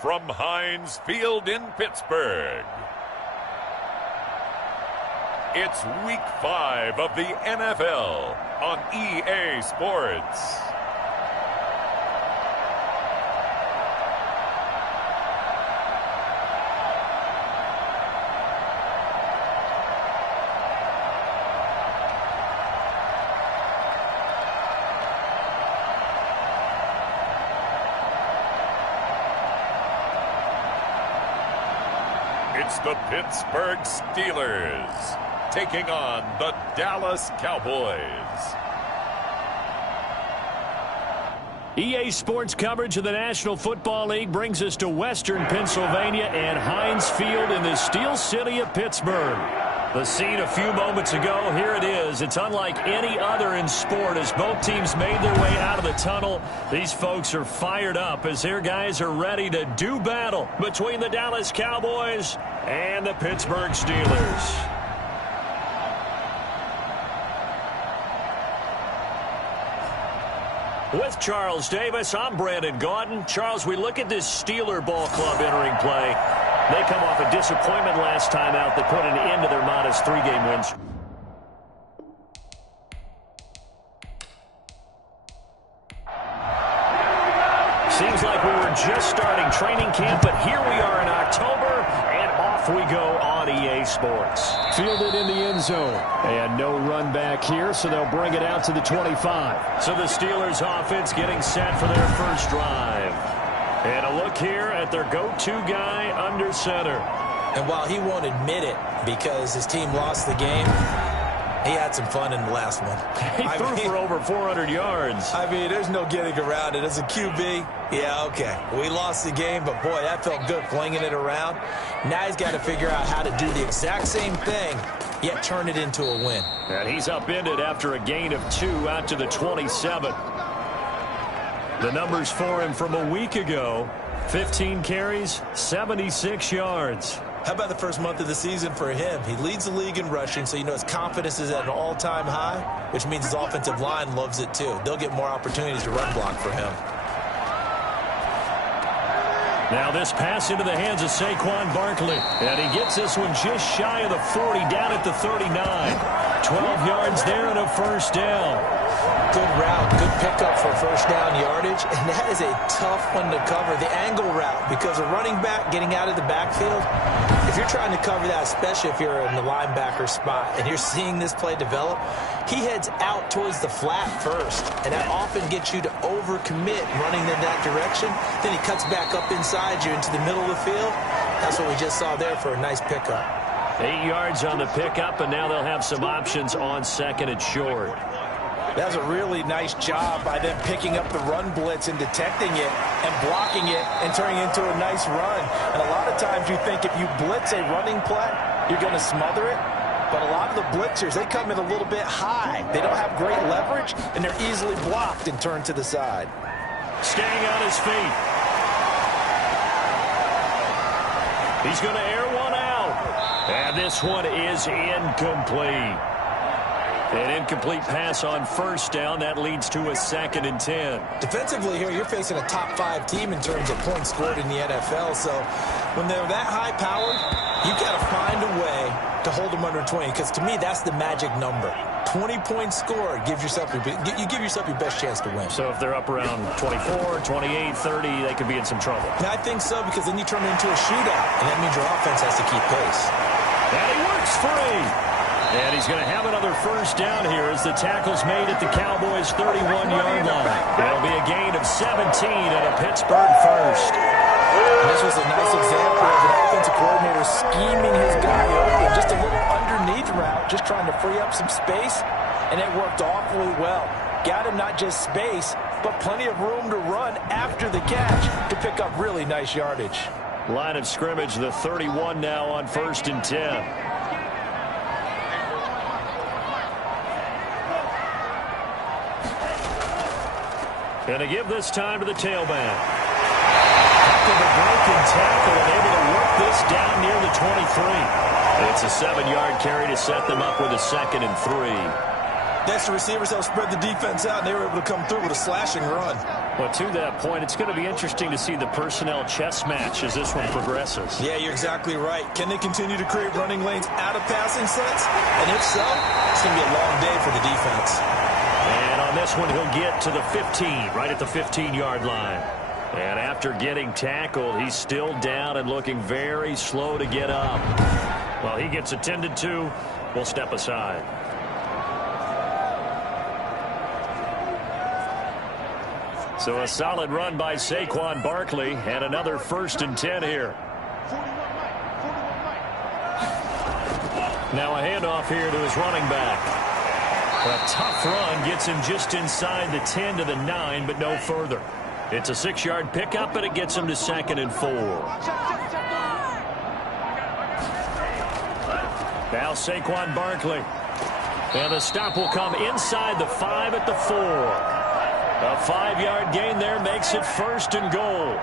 from Heinz Field in Pittsburgh. It's Week 5 of the NFL on EA Sports. It's the Pittsburgh Steelers taking on the Dallas Cowboys. EA Sports coverage of the National Football League brings us to Western Pennsylvania and Heinz Field in the Steel City of Pittsburgh. The scene a few moments ago, here it is. It's unlike any other in sport as both teams made their way out of the tunnel. These folks are fired up as their guys are ready to do battle between the Dallas Cowboys and the Pittsburgh Steelers. With Charles Davis, I'm Brandon Gaudin. Charles, we look at this Steeler ball club entering play. They come off a disappointment last time out that put an end to their modest 3-game win streak. Seems like we were just starting training camp, but here we are in October, and off we go on EA Sports. Fielded in the end zone. And no run back here, so they'll bring it out to the 25. So the Steelers offense getting set for their first drive. And a look here at their go-to guy under center. And while he won't admit it because his team lost the game, he had some fun in the last one. He threw for over 400 yards. I mean, there's no getting around it. As a QB, yeah, okay. We lost the game, but boy, that felt good flinging it around. Now he's got to figure out how to do the exact same thing, yet turn it into a win. And he's upended after a gain of 2 out to the 27. The numbers for him from a week ago: 15 carries, 76 yards. How about the first month of the season for him? He leads the league in rushing, so you know his confidence is at an all-time high, which means his offensive line loves it too. They'll get more opportunities to run block for him. Now this pass into the hands of Saquon Barkley. And he gets this one just shy of the 40, down at the 39. 12 yards there and a first down. Good route, good pickup for first down yardage, and that is a tough one to cover, the angle route, because a running back getting out of the backfield, if you're trying to cover that, especially if you're in the linebacker spot and you're seeing this play develop, he heads out towards the flat first, and that often gets you to overcommit running in that direction. Then he cuts back up inside you into the middle of the field. That's what we just saw there for a nice pickup. 8 yards on the pickup, and now they'll have some options on second and short. That was a really nice job by them picking up the run blitz and detecting it and blocking it and turning it into a nice run. And a lot of times you think if you blitz a running play, you're going to smother it. But a lot of the blitzers, they come in a little bit high. They don't have great leverage, and they're easily blocked and turned to the side. Staying on his feet. He's going to air one out. And this one is incomplete. An incomplete pass on first down. That leads to a 2nd and 10. Defensively here, you're facing a top-5 team in terms of points scored in the NFL. So when they're that high-powered, you've got to find a way to hold them under 20. Because to me, that's the magic number. 20 points scored, you give yourself your best chance to win. So if they're up around 24, 28, 30, they could be in some trouble. And I think so, because then you turn it into a shootout, and that means your offense has to keep pace. And he works free. And he's going to have another first down here as the tackle's made at the Cowboys' 31-yard line. It'll be a gain of 17 and a Pittsburgh first. And this was a nice example of an offensive coordinator scheming his guy open. Just a little underneath route, just trying to free up some space, and it worked awfully well. Got him not just space, but plenty of room to run after the catch to pick up really nice yardage. Line of scrimmage, the 31 now on 1st and 10. And to give this time to the tailback. After the broken tackle, and able to work this down near the 23. It's a 7-yard carry to set them up with a 2nd and 3. That's the receivers helped spread the defense out, and they were able to come through with a slashing run. Well, to that point, it's going to be interesting to see the personnel chess match as this one progresses. Yeah, you're exactly right. Can they continue to create running lanes out of passing sets? And if so, it's going to be a long day for the defense. And on this one, he'll get to the 15, right at the 15-yard line. And after getting tackled, he's still down and looking very slow to get up. Well, he gets attended to. We'll step aside. So a solid run by Saquon Barkley and another 1st and 10 here. Now a handoff here to his running back. A tough run gets him just inside the 10 to the 9, but no further. It's a 6-yard pickup, and it gets him to 2nd and 4. Now Saquon Barkley. And the stop will come inside the 5 at the 4. A 5-yard gain there makes it 1st and goal.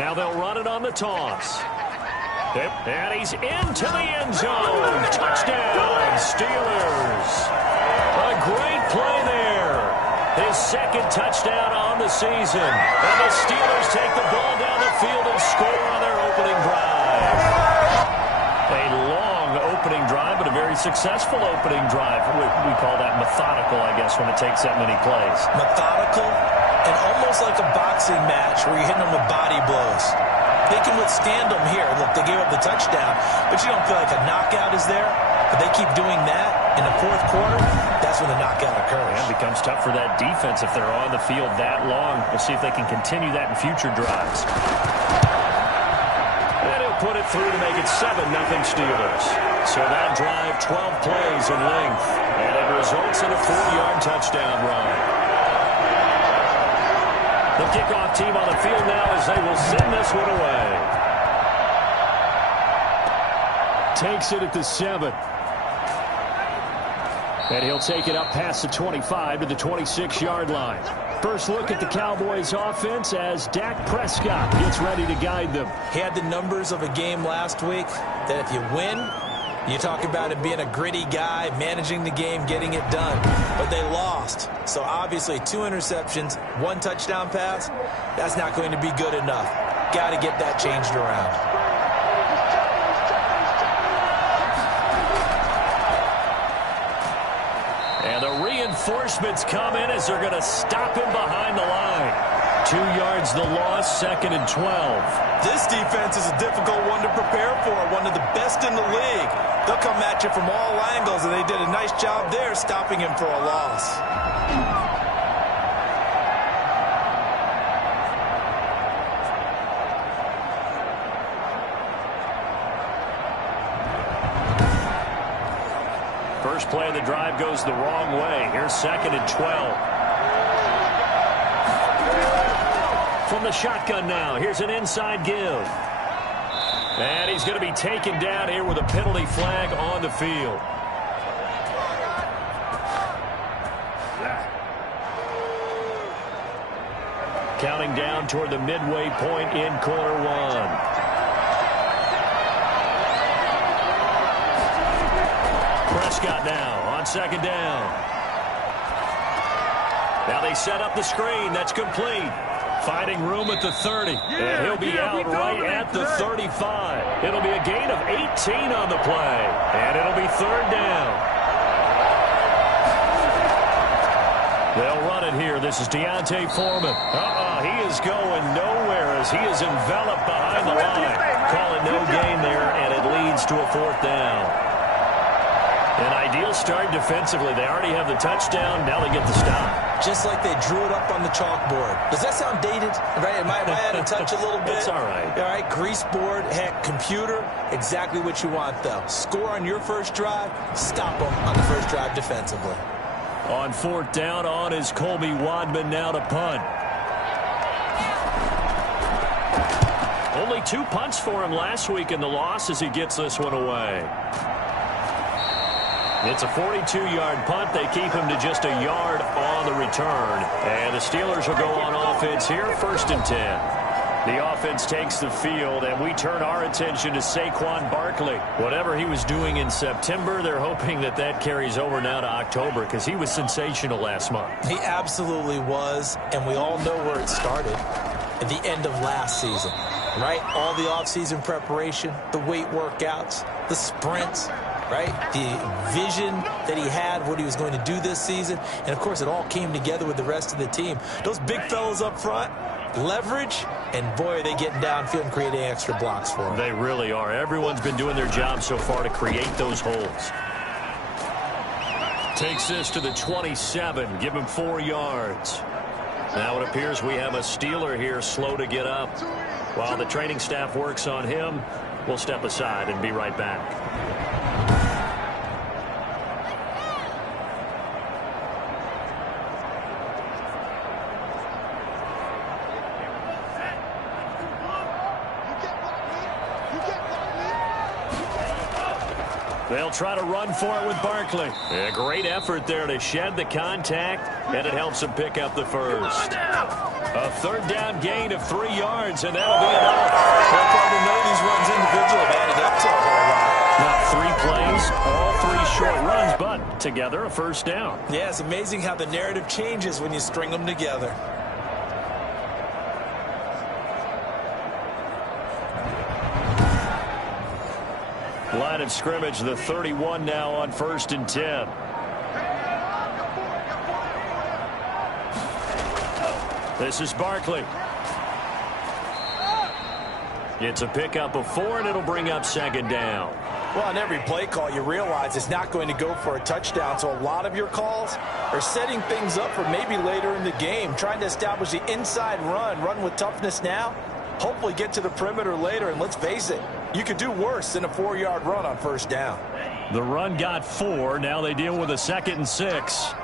Now they'll run it on the toss. And he's into the end zone. Touchdown, Steelers. A great play there. His 2nd touchdown on the season. And the Steelers take the ball down the field and score on their opening drive. A long opening drive, but a very successful opening drive. We call that methodical, I guess, when it takes that many plays. Methodical and almost like a boxing match where you're hitting them with body blows. They can withstand them here. Look, they gave up the touchdown, but you don't feel like a knockout is there. But they keep doing that in the 4th quarter. That's when the knockout occurs. And it becomes tough for that defense if they're on the field that long. We'll see if they can continue that in future drives. And he'll put it through to make it 7-0 Steelers. So that drive, 12 plays in length. And it results in a 40-yard touchdown run. The kickoff team on the field now as they will send this one away. Takes it at the 7. And he'll take it up past the 25 to the 26-yard line. First look at the Cowboys offense as Dak Prescott gets ready to guide them. He had the numbers of a game last week that if you win, you talk about him being a gritty guy, managing the game, getting it done. But they lost. So obviously 2 interceptions, 1 touchdown pass, that's not going to be good enough. Got to get that changed around. And the reinforcements come in as they're going to stop him behind the line. 2 yards the loss, 2nd and 12. This defense is a difficult one to prepare for, one of the best in the league. They'll come at you from all angles, and they did a nice job there stopping him for a loss. First play of the drive goes the wrong way. Here's 2nd and 12. From the shotgun now, here's an inside give. And he's going to be taken down here with a penalty flag on the field. Counting down toward the midway point in quarter 1. Prescott now on 2nd down. Now they set up the screen. That's complete. Finding room at the 30. And he'll be out right at the 35. It'll be a gain of 18 on the play. And it'll be 3rd down. They'll run it here. This is Deontay Foreman. He is going nowhere as he is enveloped behind the line. Call it no gain there, and it leads to a 4th down. An ideal start defensively. They already have the touchdown. Now they get the stop. Just like they drew it up on the chalkboard. Does that sound dated? Right? Am I out of touch a little bit? It's all right. All right, grease board, heck, computer, exactly what you want, though. Score on your first drive, stop them on the first drive defensively. On 4th down, on is Colby Wadman now to punt. Only 2 punts for him last week in the loss as he gets this one away. It's a 42-yard punt. They keep him to just a yard on the return. And the Steelers will go on offense here, 1st and 10. The offense takes the field, and we turn our attention to Saquon Barkley. Whatever he was doing in September, they're hoping that that carries over now to October because he was sensational last month. He absolutely was, and we all know where it started at the end of last season, right? All the offseason preparation, the weight workouts, the sprints, right? The vision that he had, what he was going to do this season, and, of course, it all came together with the rest of the team. Those big fellas up front, leverage, and boy, are they getting downfield and creating extra blocks for them. They really are. Everyone's been doing their job so far to create those holes. Takes this to the 27, give him 4 yards. Now it appears we have a Steeler here slow to get up. While the training staff works on him, we'll step aside and be right back. They'll try to run for it with Barkley. A great effort there to shed the contact, and it helps him pick up the first. A third down gain of 3 yards, and that'll be enough. Well, partner, none of these runs individually have added up to a whole lot. Not 3 plays, all 3 short runs, but together a first down. Yeah, it's amazing how the narrative changes when you string them together. Line of scrimmage, the 31 now on 1st and 10. This is Barkley. It's a pickup of 4, and it'll bring up 2nd down. Well, on every play call, you realize it's not going to go for a touchdown, so a lot of your calls are setting things up for maybe later in the game, trying to establish the inside run with toughness now, hopefully get to the perimeter later, and let's face it, you could do worse than a 4-yard run on 1st down. The run got 4. Now they deal with a 2nd and 6.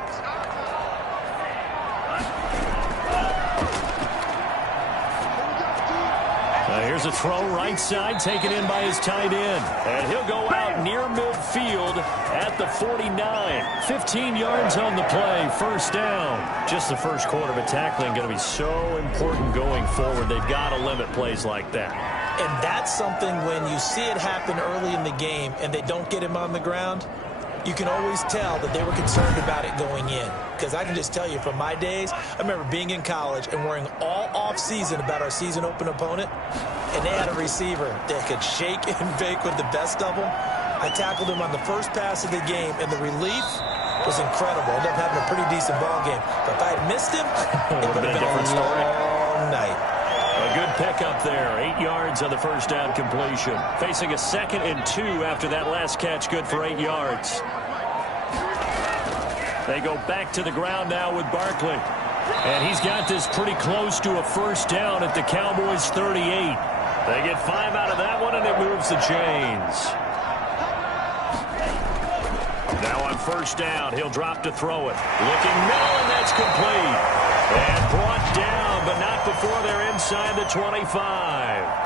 Here's a throw right side, taken in by his tight end. And he'll go out near midfield at the 49. 15 yards on the play, 1st down. Just the first quarter, but tackling going to be so important going forward. They've got to limit plays like that. And that's something when you see it happen early in the game and they don't get him on the ground, you can always tell that they were concerned about it going in. Because I can just tell you from my days, I remember being in college and worrying all off-season about our season open opponent, and they had a receiver that could shake and bake with the best of them. I tackled him on the first pass of the game, and the relief was incredible. I ended up having a pretty decent ball game. But if I had missed him, it would have been a different story. Long night. A good pickup there. 8 yards on the first down completion. Facing a 2nd and 2 after that last catch, good for 8 yards. They go back to the ground now with Barkley. And he's got this pretty close to a first down at the Cowboys' 38. They get 5 out of that one, and it moves the chains. Now on 1st down, he'll drop to throw it. Looking middle, and that's complete. And brought down, but not before they're inside the 25.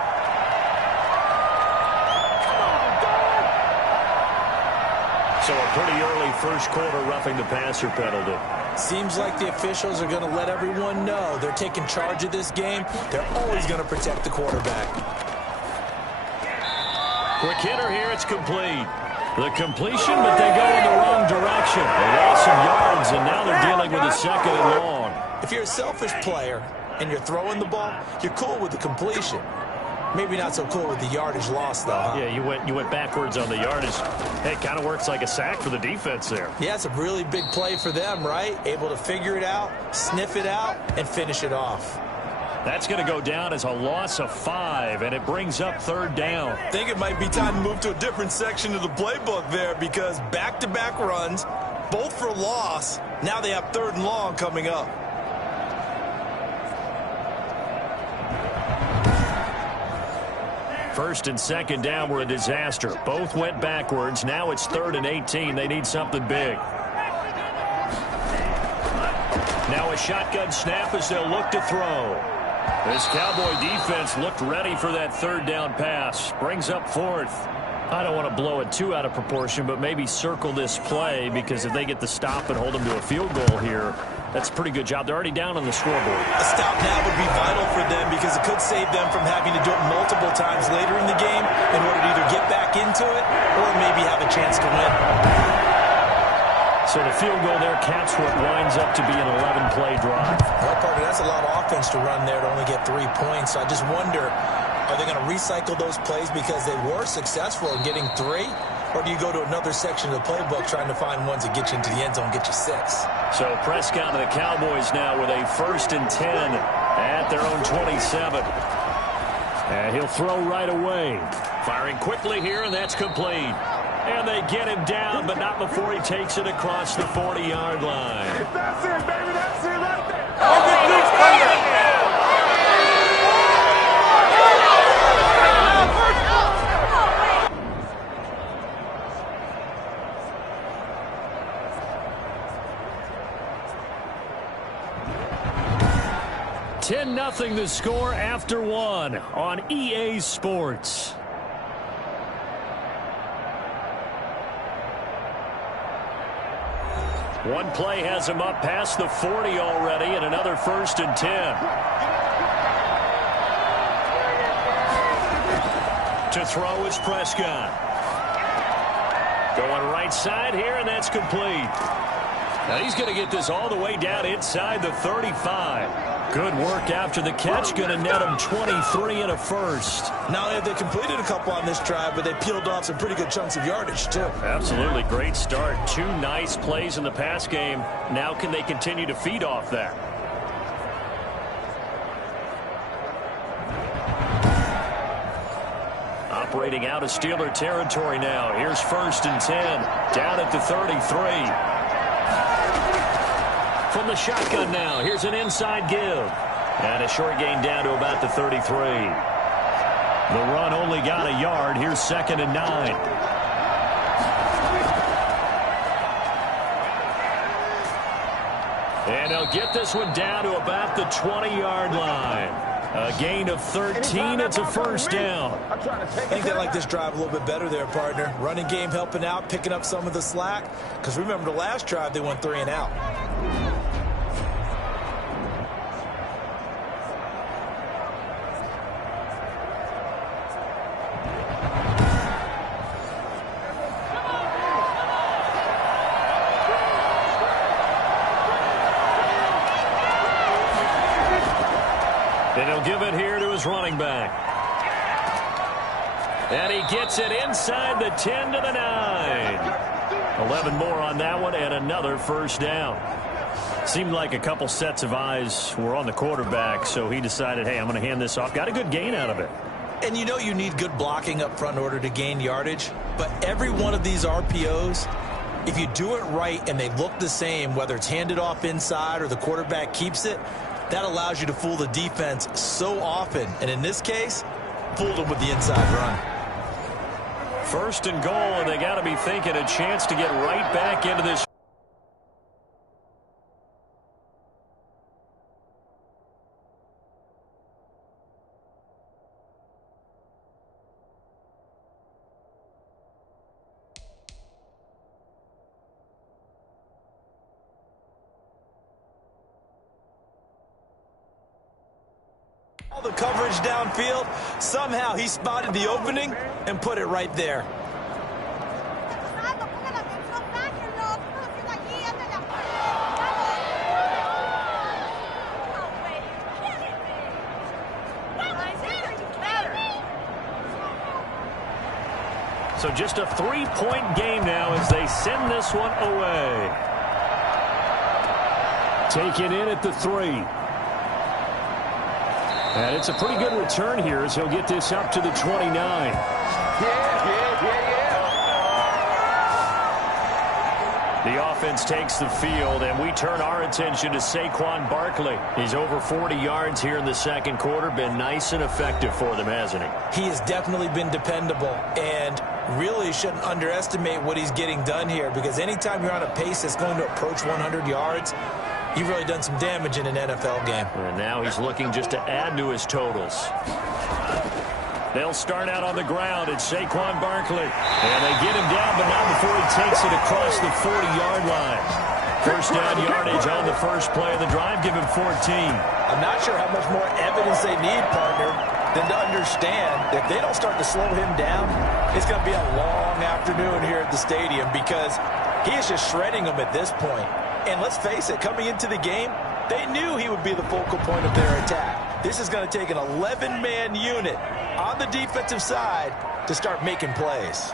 So a pretty early first quarter roughing the passer penalty. Seems like the officials are going to let everyone know they're taking charge of this game. They're always going to protect the quarterback. Quick hitter here, it's complete. The completion, but they go in the wrong direction. They lost some yards, and now they're dealing with a 2nd and long. If you're a selfish player and you're throwing the ball, you're cool with the completion. Maybe not so cool with the yardage loss, though, huh? Yeah, you went backwards on the yardage. Hey, it kind of works like a sack for the defense there. Yeah, it's a really big play for them, right? Able to figure it out, sniff it out, and finish it off. That's going to go down as a loss of 5, and it brings up 3rd down. I think it might be time to move to a different section of the playbook there because back-to-back runs, both for loss. Now they have 3rd and long coming up. First and 2nd down were a disaster. Both went backwards. Now it's 3rd and 18. They need something big. Now a shotgun snap as they'll look to throw. This Cowboy defense looked ready for that 3rd down pass. Brings up 4th. I don't want to blow it too out of proportion, but maybe circle this play because if they get the stop and hold them to a field goal here, that's a pretty good job. They're already down on the scoreboard. A stop now would be vital for them because if it could save them from having to do it multiple times later in the game in order to either get back into it or maybe have a chance to win. So the field goal there caps what winds up to be an 11-play drive. Well, partner, that's a lot of offense to run there to only get 3 points. So I just wonder, are they going to recycle those plays because they were successful in getting 3? Or do you go to another section of the playbook trying to find ones that get you into the end zone and get you 6? So Prescott and the Cowboys now with a 1st and 10 at their own 27. And he'll throw right away. Firing quickly here, and that's complete. And they get him down, but not before he takes it across the 40-yard line. That's it, baby. That's it right there. Nothing the score after 1 on EA Sports. One play has him up past the 40 already, and another 1st and 10. To throw is Prescott. Going right side here, and that's complete. Now he's going to get this all the way down inside the 35. Good work after the catch. Going to net him 23 and a 1st. Not only have they completed a couple on this drive, but they peeled off some pretty good chunks of yardage, too. Absolutely. Great start. 2 nice plays in the pass game. Now can they continue to feed off that? Operating out of Steeler territory now. Here's 1st and 10. Down at the 33. From the shotgun now, here's an inside give. And a short gain down to about the 33. The run only got a yard. Here's 2nd and 9. And they'll get this one down to about the 20-yard line. A gain of 13. It's a 1st down. I think they like this drive a little bit better there, partner. Running game helping out, picking up some of the slack. Because remember, the last drive, they went 3 and out. And he'll give it here to his running back. And he gets it inside the 10 to the 9. 11 more on that one and another 1st down. Seemed like a couple sets of eyes were on the quarterback, so he decided, hey, I'm going to hand this off. Got a good gain out of it. And you know you need good blocking up front in order to gain yardage, but every one of these RPOs, if you do it right and they look the same, whether it's handed off inside or the quarterback keeps it, that allows you to fool the defense so often. And in this case, fooled them with the inside run. 1st and goal, and they got to be thinking a chance to get right back into this. All the coverage downfield, somehow he spotted the opening and put it right there. So just a 3-point game now as they send this one away. Taken in at the 3. And it's a pretty good return here as he'll get this up to the 29. The offense takes the field, and we turn our attention to Saquon Barkley. He's over 40 yards here in the 2nd quarter. Been nice and effective for them, hasn't he? He has definitely been dependable, and really shouldn't underestimate what he's getting done here, because anytime you're on a pace that's going to approach 100 yards, you've really done some damage in an NFL game. And now he's looking just to add to his totals. They'll start out on the ground. It's Saquon Barkley. And they get him down, but not before he takes it across the 40-yard line. First down yardage on the first play of the drive. Give him 14. I'm not sure how much more evidence they need, partner, than to understand that if they don't start to slow him down, it's going to be a long afternoon here at the stadium because he is just shredding them at this point. And let's face it, coming into the game, they knew he would be the focal point of their attack. This is going to take an 11-man unit on the defensive side to start making plays.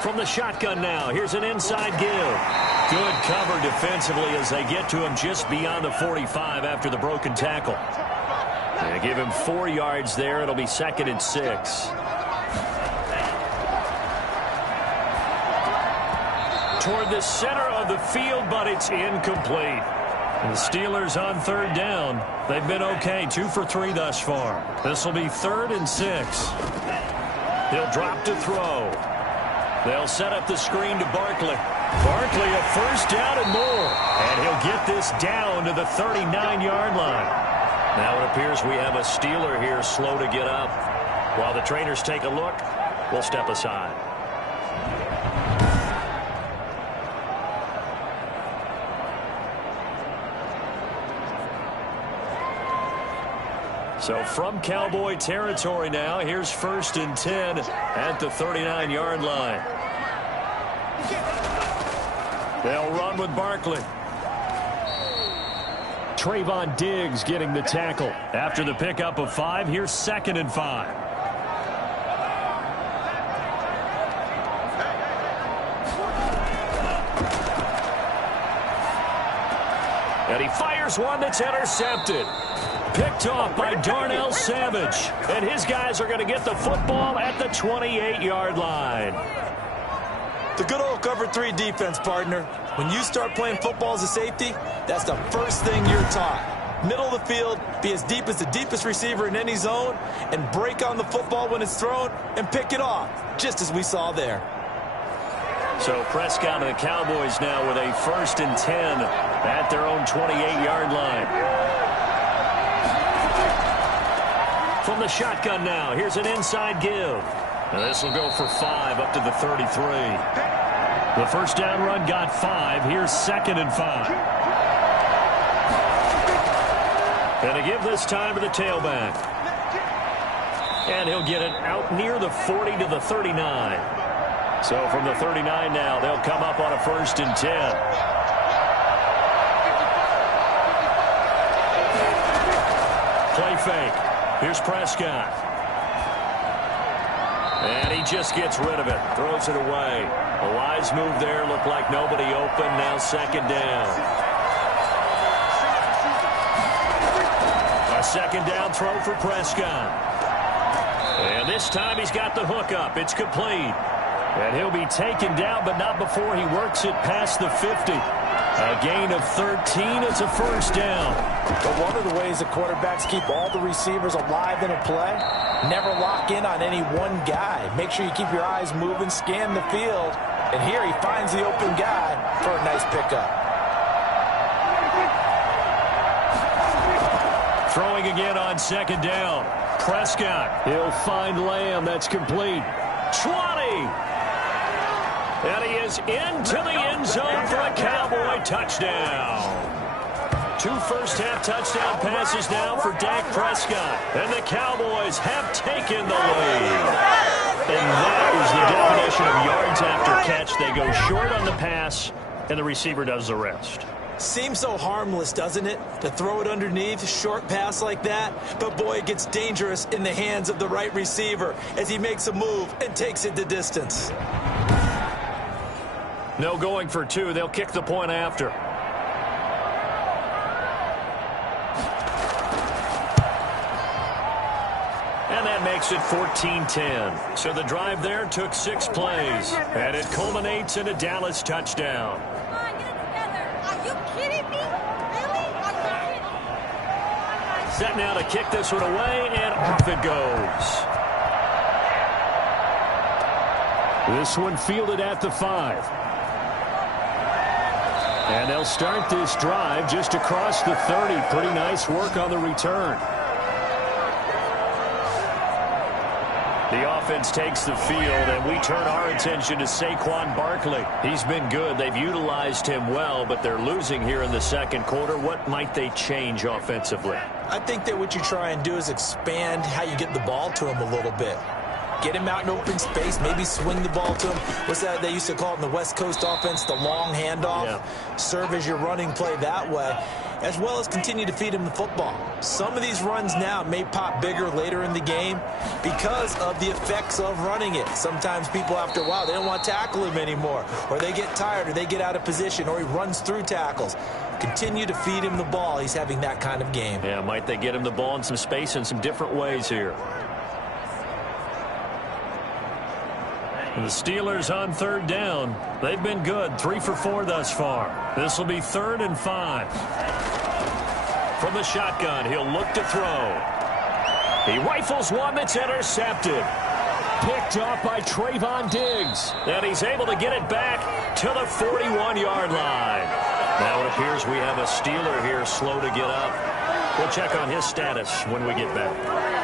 From the shotgun now, here's an inside give. Good cover defensively as they get to him just beyond the 45 after the broken tackle. They give him 4 yards there. It'll be 2nd and 6. Toward the center of the field, but it's incomplete. And the Steelers on 3rd down. They've been okay, 2 for 3 thus far. This will be 3rd and 6. He'll drop to throw. They'll set up the screen to Barkley. Barkley a first down and more. And he'll get this down to the 39-yard line. Now it appears we have a Steeler here slow to get up. While the trainers take a look, we'll step aside. So from Cowboy territory now, here's 1st and 10 at the 39-yard line. They'll run with Barkley. Trayvon Diggs getting the tackle. After the pickup of 5, here's 2nd and 5. And he fires one that's intercepted. Picked off by Darnell Savage. And his guys are going to get the football at the 28-yard line. The good old cover 3 defense, partner. When you start playing football as a safety, that's the first thing you're taught. Middle of the field, be as deep as the deepest receiver in any zone, and break on the football when it's thrown and pick it off, just as we saw there. So Prescott and the Cowboys now with a 1st and 10 at their own 28-yard line. From the shotgun now, here's an inside give. And this will go for 5 up to the 33. The first down run got 5. Here's 2nd and 5. And to give this time to the tailback. And he'll get it out near the 40 to the 39. So from the 39 now, they'll come up on a 1st and 10. Play fake. Here's Prescott. And he just gets rid of it. Throws it away. A wise move there. Looked like nobody open. Now 2nd down. A 2nd down throw for Prescott. And this time he's got the hook up. It's complete. And he'll be taken down, but not before he works it past the 50. A gain of 13. It's a 1st down. But one of the ways the quarterbacks keep all the receivers alive in a play, never lock in on any one guy. Make sure you keep your eyes moving, scan the field. And here he finds the open guy for a nice pickup. Throwing again on 2nd down. Prescott. He'll find Lamb. That's complete. 20. And he is into the end zone for a Cowboy touchdown. 2 first-half touchdown passes now for Dak Prescott. And the Cowboys have taken the lead. And that is the definition of yards after catch. They go short on the pass, and the receiver does the rest. Seems so harmless, doesn't it, to throw it underneath, short pass like that? But, boy, it gets dangerous in the hands of the right receiver as he makes a move and takes it the distance. No going for 2. They'll kick the point after. And that makes it 14-10. So the drive there took 6 plays. And it culminates in a Dallas touchdown. Come on, get it together. Are you kidding me? Really? Are you kidding me? Set now to kick this one away, and off it goes. This one fielded at the 5. And they'll start this drive just across the 30. Pretty nice work on the return. The offense takes the field, and we turn our attention to Saquon Barkley. He's been good. They've utilized him well, but they're losing here in the second quarter. What might they change offensively? I think that what you try and do is expand how you get the ball to him a little bit. Get him out in open space, maybe swing the ball to him. What's that they used to call it in the West Coast offense, the long handoff? Yeah. Serve as your running play that way, as well as continue to feed him the football. Some of these runs now may pop bigger later in the game because of the effects of running it. Sometimes people, after a while, they don't want to tackle him anymore, or they get tired, or they get out of position, or he runs through tackles. Continue to feed him the ball. He's having that kind of game. Yeah, might they get him the ball in some space in some different ways here. And the Steelers on third down. They've been good, 3 for 4 thus far. This will be 3rd and 5. From the shotgun, he'll look to throw. He rifles one that's intercepted. Picked off by Trayvon Diggs. And he's able to get it back to the 41-yard line. Now it appears we have a Steeler here slow to get up. We'll check on his status when we get back.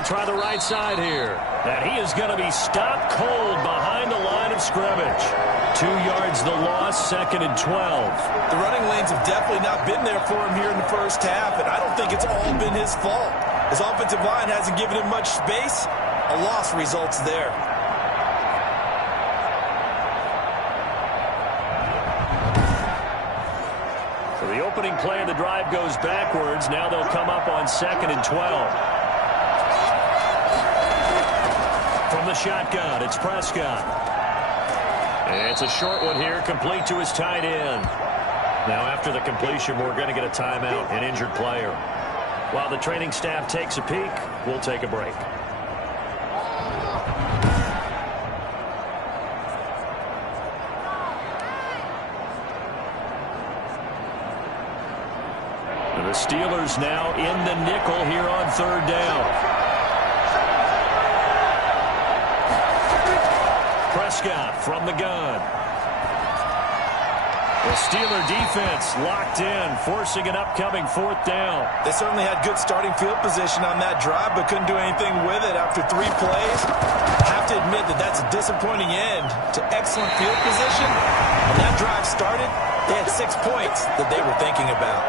Try the right side here. And he is going to be stopped cold behind the line of scrimmage. 2 yards the loss, 2nd and 12. The running lanes have definitely not been there for him here in the first half, and I don't think it's all been his fault. His offensive line hasn't given him much space. A loss results there. So the opening play of the drive goes backwards. Now they'll come up on 2nd and 12. From the shotgun, it's Prescott. And it's a short one here, complete to his tight end. Now after the completion, we're going to get a timeout, an injured player. While the training staff takes a peek, we'll take a break. And the Steelers now in the nickel here on 3rd down. Prescott from the gun. The Steeler defense locked in, forcing an upcoming 4th down. They certainly had good starting field position on that drive, but couldn't do anything with it after 3 plays. Have to admit that that's a disappointing end to excellent field position. When that drive started, they had 6 points that they were thinking about.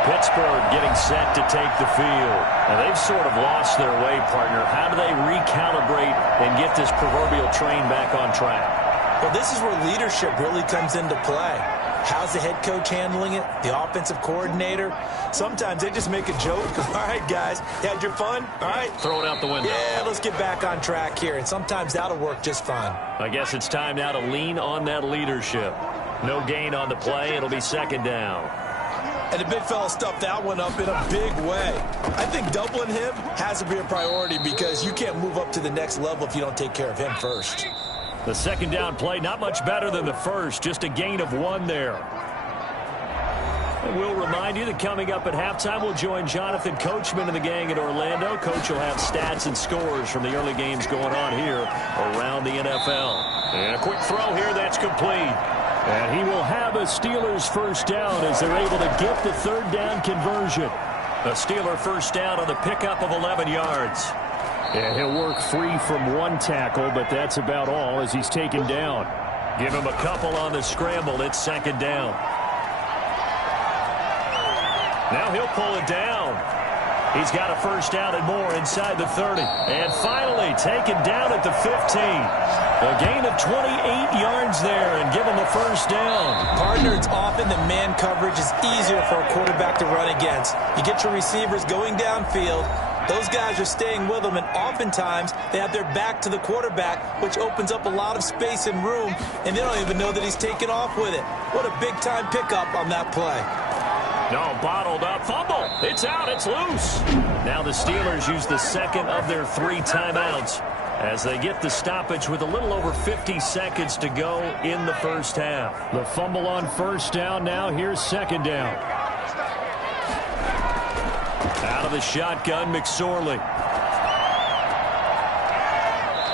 Pittsburgh getting set to take the field. Now they've sort of lost their way, partner. How do they recalibrate and get this proverbial train back on track? Well, this is where leadership really comes into play. How's the head coach handling it? The offensive coordinator? Sometimes they just make a joke. All right, guys, you had your fun? All right. Throw it out the window. Yeah, let's get back on track here. And sometimes that'll work just fine. I guess it's time now to lean on that leadership. No gain on the play. It'll be 2nd down. And the big fella stuffed that one up in a big way. I think doubling him has to be a priority because you can't move up to the next level if you don't take care of him first. The 2nd down play, not much better than the first, just a gain of 1 there. And we'll remind you that coming up at halftime, we'll join Jonathan Coachman and the gang at Orlando. Coach will have stats and scores from the early games going on here around the NFL. And a quick throw here, that's complete. And he will have a Steelers 1st down as they're able to get the 3rd down conversion. A Steeler 1st down on the pickup of 11 yards. And he'll work free from 1 tackle, but that's about all as he's taken down. Give him a couple on the scramble. It's 2nd down. Now he'll pull it down. He's got a 1st down and more inside the 30. And finally taken down at the 15. A gain of 28 yards there and give him a 1st down. Partner, it's often that man coverage is easier for a quarterback to run against. You get your receivers going downfield. Those guys are staying with them, and oftentimes they have their back to the quarterback, which opens up a lot of space and room, and they don't even know that he's taken off with it. What a big-time pickup on that play. No, bottled up. Fumble. It's out. It's loose. Now the Steelers use the 2nd of their 3 timeouts. as they get the stoppage with a little over 50 seconds to go in the first half. The fumble on first down now. Here's second down. Out of the shotgun, McSorley.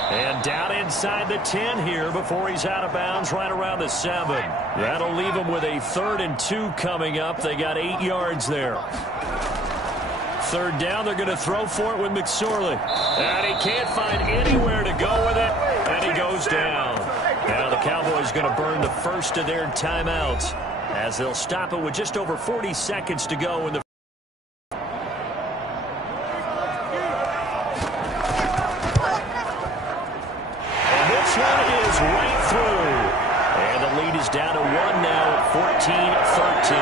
And down inside the 10 here before he's out of bounds right around the 7. That'll leave him with a 3rd and 2 coming up. They got 8 yards there. Third down, they're going to throw for it with McSorley. And he can't find anywhere to go with it, and he goes down. Now the Cowboys going to burn the first of their timeouts as they'll stop it with just over 40 seconds to go in the right through. And the lead is down to 1 now at 14-13.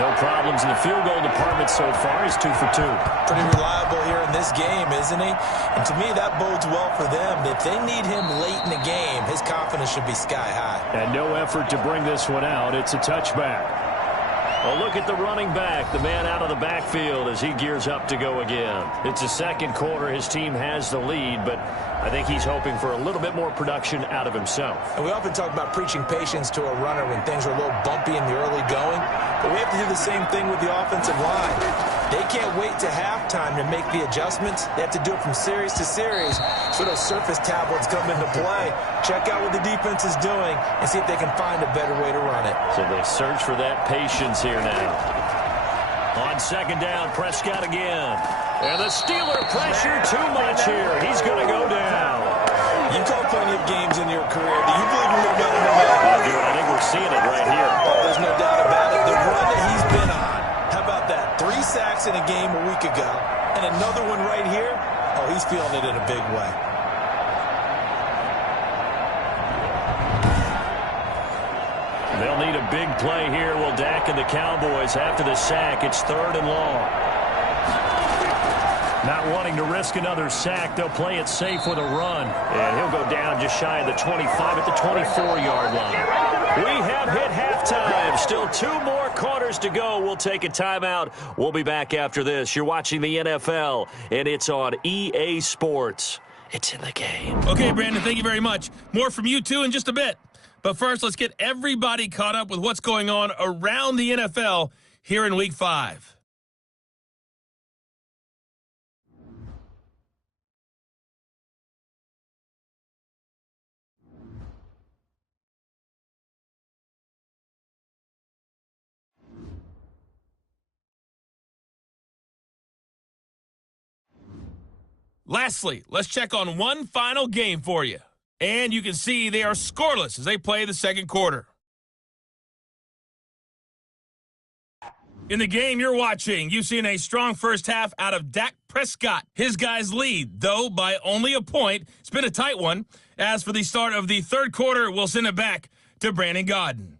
No problems in the field goal department so far. He's 2 for 2. Pretty reliable here in this game, isn't he? And to me, that bodes well for them. If they need him late in the game, his confidence should be sky high. And no effort to bring this one out. It's a touchback. Well, look at the running back, the man out of the backfield as he gears up to go again. It's the second quarter. His team has the lead, but I think he's hoping for a little bit more production out of himself. And we often talk about preaching patience to a runner when things are a little bumpy in the early going, but we have to do the same thing with the offensive line. They can't wait to halftime to make the adjustments. They have to do it from series to series so those surface tablets come into play. Check out what the defense is doing and see if they can find a better way to run it. So they search for that patience here now. On second down, Prescott again. And the Steeler pressure too much here. He's going to go down. You've called plenty of games in your career. Do you believe you're better than that? I think we're seeing it right here. Oh, there's no doubt about it. The run that he's been on. How about that? 3 sacks in a game a week ago. And another one right here. Oh, he's feeling it in a big way. They'll need a big play here. Will Dak and the Cowboys after the sack. It's 3rd and long. Not wanting to risk another sack, they'll play it safe with a run. And he'll go down just shy of the 25 at the 24-yard line. We have hit halftime. Still 2 more quarters to go. We'll take a timeout. We'll be back after this. You're watching the NFL, and it's on EA Sports. It's in the game. Okay, Brandon, thank you very much. More from you, too, in just a bit. But first, let's get everybody caught up with what's going on around the NFL here in Week 5. Lastly, let's check on one final game for you. And you can see they are scoreless as they play the second quarter. In the game you're watching, you've seen a strong first half out of Dak Prescott. His guys lead, though, by only a point. It's been a tight one. As for the start of the third quarter, we'll send it back to Brandon Gaudin.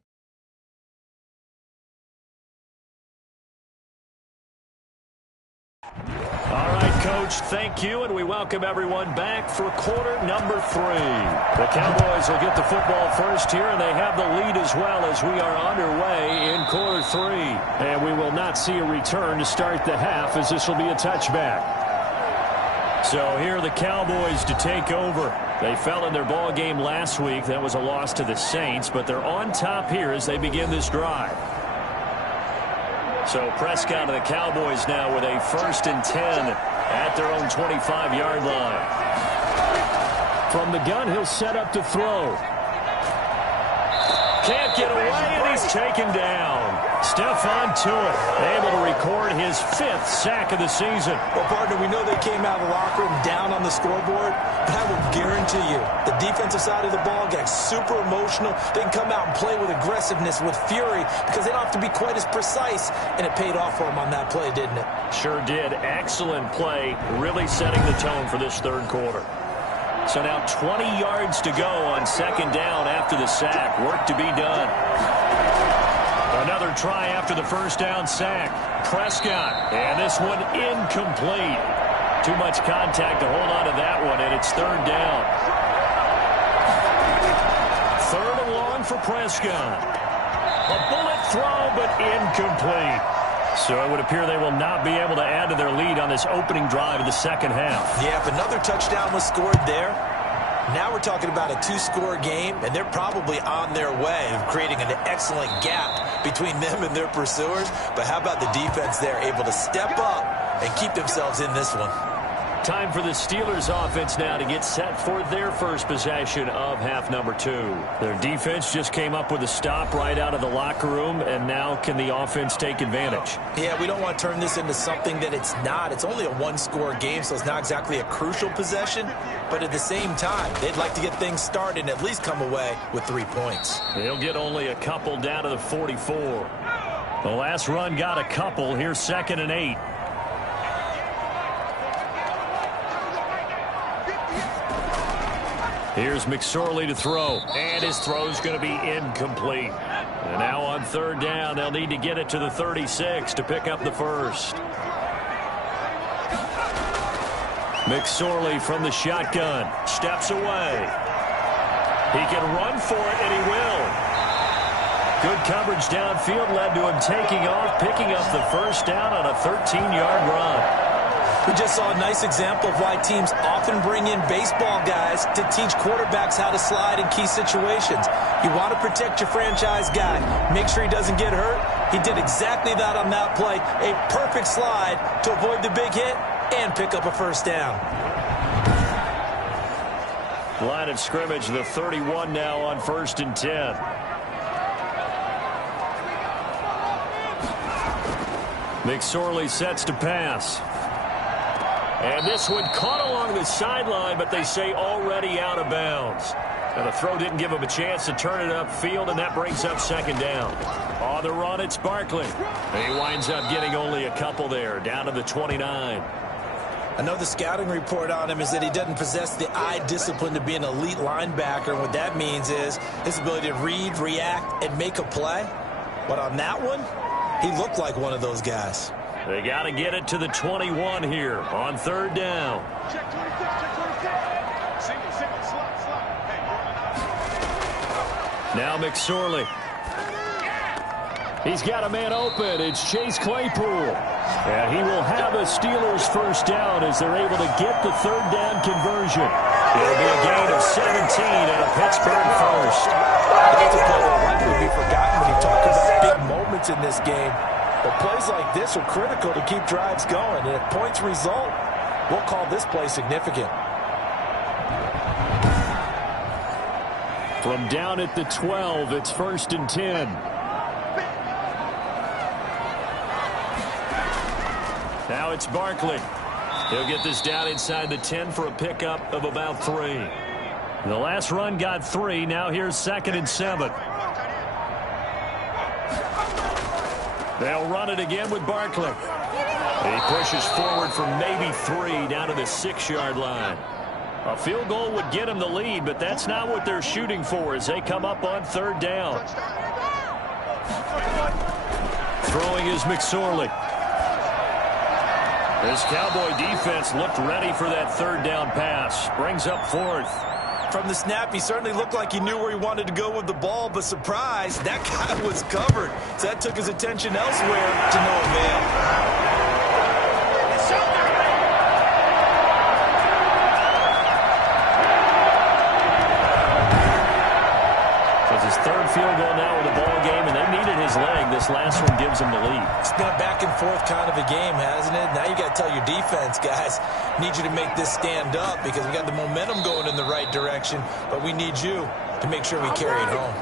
All right, Coach, thank you, and we welcome everyone back for quarter number 3. The Cowboys will get the football first here, and they have the lead as well as we are underway in quarter 3. And we will not see a return to start the half as this will be a touchback. So here are the Cowboys to take over. They fell in their ball game last week. That was a loss to the Saints, but they're on top here as they begin this drive. So Prescott of the Cowboys now with a 1st and 10 at their own 25-yard line. From the gun, he'll set up to throw. Can't get away, and he's taken down. Stephon Tuitt able to record his 5th sack of the season. Well, partner, we know they came out of the locker room down on the scoreboard, but I will guarantee you the defensive side of the ball got super emotional. They can come out and play with aggressiveness, with fury, because they don't have to be quite as precise, and it paid off for them on that play, didn't it? Sure did. Excellent play, really setting the tone for this third quarter. So now 20 yards to go on second down after the sack. Work to be done. Another try after the first down sack. Prescott, and this one incomplete. Too much contact to hold on to that one, and it's third down. 3rd and long for Prescott. A bullet throw, but incomplete. So it would appear they will not be able to add to their lead on this opening drive of the second half. Yeah, if another touchdown was scored there, now we're talking about a two-score game, and they're probably on their way of creating an excellent gap between them and their pursuers. But how about the defense there, able to step up and keep themselves in this one? Time for the Steelers offense now to get set for their first possession of half number 2. Their defense just came up with a stop right out of the locker room, and now can the offense take advantage? Yeah, we don't want to turn this into something that it's not. It's only a one-score game, so it's not exactly a crucial possession. But at the same time, they'd like to get things started and at least come away with 3 points. They'll get only a couple down to the 44. The last run got a couple. Here's 2nd and 8. Here's McSorley to throw, and his throw's going to be incomplete. And now on 3rd down, they'll need to get it to the 36 to pick up the first. McSorley from the shotgun, steps away. He can run for it, and he will. Good coverage downfield led to him taking off, picking up the first down on a 13-yard run. We just saw a nice example of why teams often bring in baseball guys to teach quarterbacks how to slide in key situations. You want to protect your franchise guy. Make sure he doesn't get hurt. He did exactly that on that play. A perfect slide to avoid the big hit and pick up a first down. Line of scrimmage, the 31 now on 1st and 10. McSorley sets to pass. And this one caught along the sideline, but they say already out of bounds. And the throw didn't give him a chance to turn it upfield, and that brings up 2nd down. On the run, it's Barkley. He winds up getting only a couple there, down to the 29. I know the scouting report on him is that he doesn't possess the eye discipline to be an elite linebacker. And what that means is his ability to read, react, and make a play. But on that one, he looked like one of those guys. They got to get it to the 21 here on 3rd down. Now McSorley. He's got a man open. It's Chase Claypool. And he will have a Steelers first down as they're able to get the 3rd down conversion. It'll be a gain of 17 and a Pittsburgh first. That's a play that will likely be forgotten when you talk about big moments in this game. But plays like this are critical to keep drives going. And if points result, we'll call this play significant. From down at the 12, it's 1st and 10. Now it's Barkley. He'll get this down inside the 10 for a pickup of about 3. The last run got 3. Now here's 2nd and 7. They'll run it again with Barkley. He pushes forward for maybe 3 down to the 6-yard line. A field goal would get him the lead, but that's not what they're shooting for as they come up on 3rd down. Throwing is McSorley. This Cowboy defense looked ready for that 3rd down pass. Brings up 4th. From the snap, he certainly looked like he knew where he wanted to go with the ball, but surprise, that guy was covered. So that took his attention elsewhere to no avail. So it's his 3rd field goal now with the ball game, and they needed his leg. This last one gives him the lead. It's been a back-and-forth kind of a game, hasn't it? Now you got to tell your defense, guys, need you to make this stand up because we got the momentum going in the right direction, but we need you to make sure we carry it home.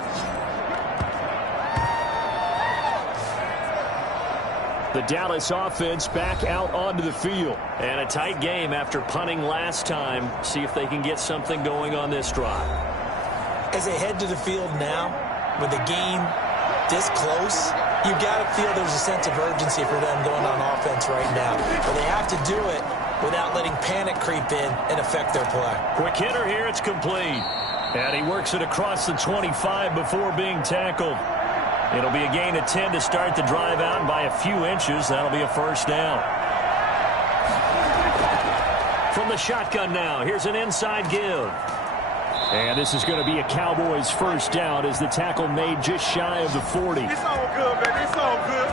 The Dallas offense back out onto the field. And a tight game after punting last time. See if they can get something going on this drive. As they head to the field now, with the game this close, you got to feel there's a sense of urgency for them going on offense right now. But they have to do it without letting panic creep in and affect their play. Quick hitter here, it's complete. And he works it across the 25 before being tackled. It'll be a gain of 10 to start the drive out, and by a few inches, that'll be a first down. From the shotgun now, here's an inside give. And this is going to be a Cowboys first down as the tackle made just shy of the 40. It's all good, baby. It's all good.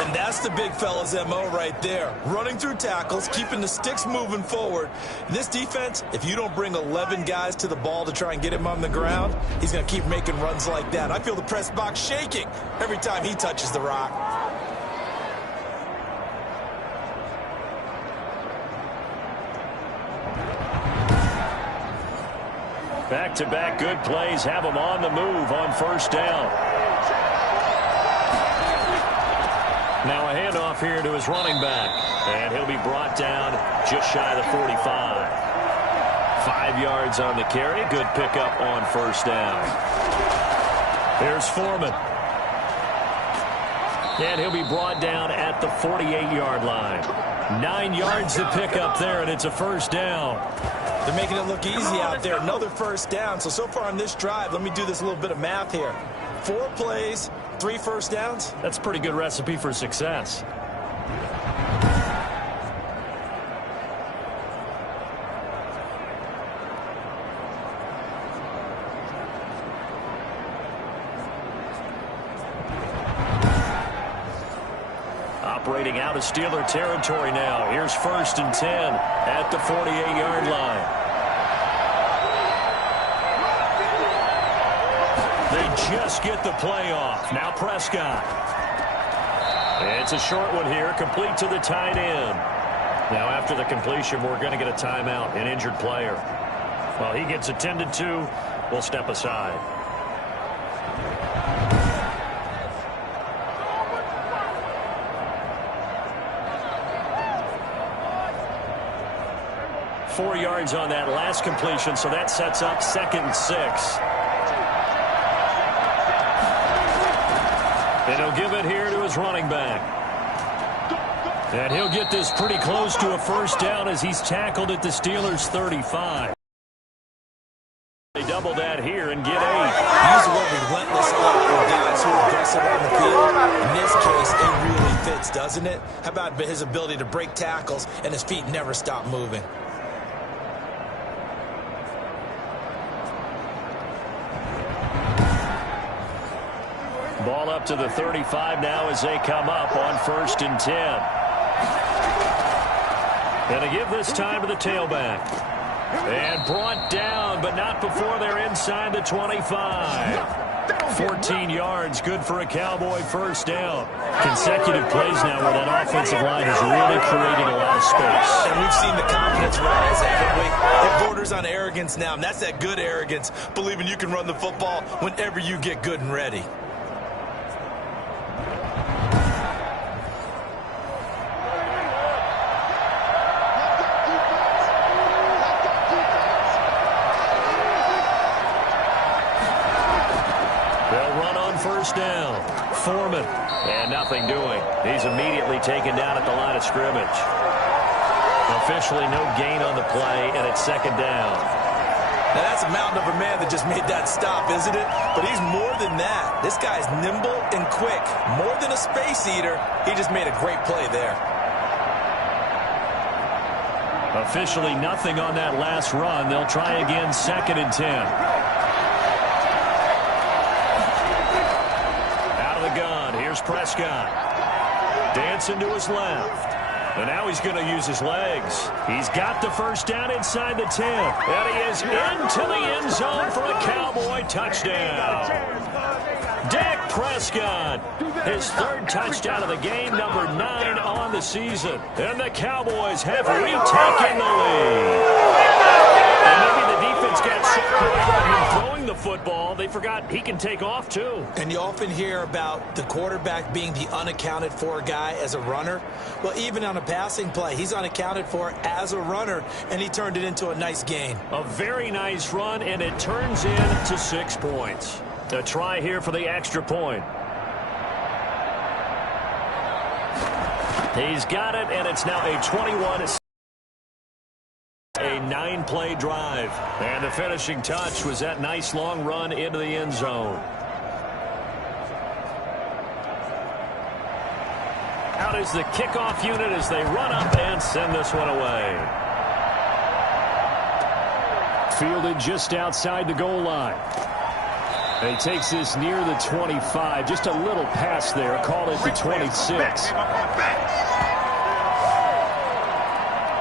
And that's the big fella's MO right there. Running through tackles, keeping the sticks moving forward. This defense, if you don't bring 11 guys to the ball to try and get him on the ground, he's going to keep making runs like that. I feel the press box shaking every time he touches the rock. Back-to-back good plays have him on the move on first down. Now a handoff here to his running back. And he'll be brought down just shy of the 45. 5 yards on the carry. Good pickup on first down. Here's Foreman. And he'll be brought down at the 48-yard line. 9 yards to pick up there, and it's a first down. They're making it look easy out there. Another first down. So far on this drive, let me do this little bit of math here. 4 plays, 3 first downs. That's a pretty good recipe for success. Operating out of Steeler territory now. Here's 1st and 10 at the 48-yard line. They just get the play off. Now Prescott. It's a short one here, complete to the tight end. Now after the completion, we're going to get a timeout, an injured player. Well, he gets attended to. We'll step aside. Four yards on that last completion, so that sets up 2nd and 6. And he'll give it here to his running back. And he'll get this pretty close to a first down as he's tackled at the Steelers' 35. They double that here and get 8. He's a relentless with guys who are aggressive on the field. In this case, it really fits, doesn't it? How about his ability to break tackles and his feet never stop moving? Ball up to the 35 now as they come up on 1st and 10. Going to give this time to the tailback. And brought down, but not before they're inside the 25. 14 yards, good for a Cowboy first down. Consecutive plays now where that offensive line is really creating a lot of space. And we've seen the confidence rise, haven't we? It borders on arrogance now, and that's that good arrogance, believing you can run the football whenever you get good and ready. Down. Foreman. And nothing doing. He's immediately taken down at the line of scrimmage. Officially no gain on the play, and it's 2nd down. Now that's a mountain of a man that just made that stop, isn't it? But he's more than that. This guy's nimble and quick. More than a space eater. He just made a great play there. Officially nothing on that last run. They'll try again 2nd and 10. Here's Prescott. Dancing to his left. And now he's going to use his legs. He's got the first down inside the 10. And he is into the end zone for a Cowboy touchdown. Dak Prescott, his 3rd touchdown of the game, number 9 on the season. And the Cowboys have retaken the lead. And maybe the defense got so caught up in throwing the football, they forgot he can take off too. And you often hear about the quarterback being the unaccounted for guy as a runner. Well, even on a passing play, he's unaccounted for as a runner, and he turned it into a nice gain. A very nice run, and it turns into 6 points. A try here for the extra point. He's got it, and it's now a 21-. A 9-play drive. And the finishing touch was that nice long run into the end zone. Out is the kickoff unit as they run up and send this one away. Fielded just outside the goal line. And he takes this near the 25. Just a little pass there. Call it the 26.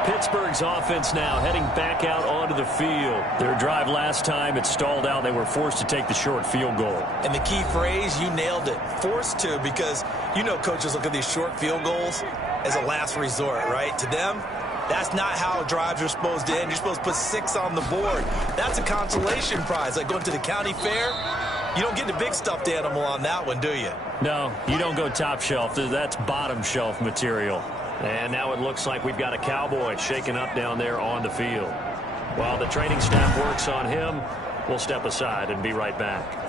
Pittsburgh's offense now heading back out onto the field. Their drive last time, it stalled out. They were forced to take the short field goal. And the key phrase, you nailed it. Forced to, because you know coaches look at these short field goals as a last resort, right? To them, that's not how drives are supposed to end. You're supposed to put 6 on the board. That's a consolation prize. Like going to the county fair, you don't get the big stuffed animal on that one, do you? No, you don't go top shelf. That's bottom shelf material. And now it looks like we've got a Cowboy shaking up down there on the field. While the training staff works on him, we'll step aside and be right back.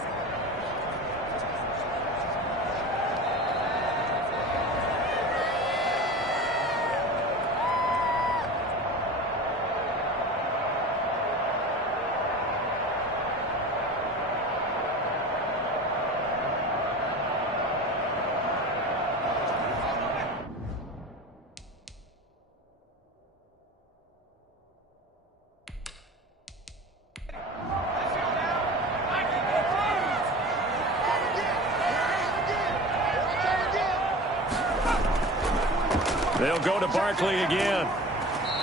They'll go to Barkley again.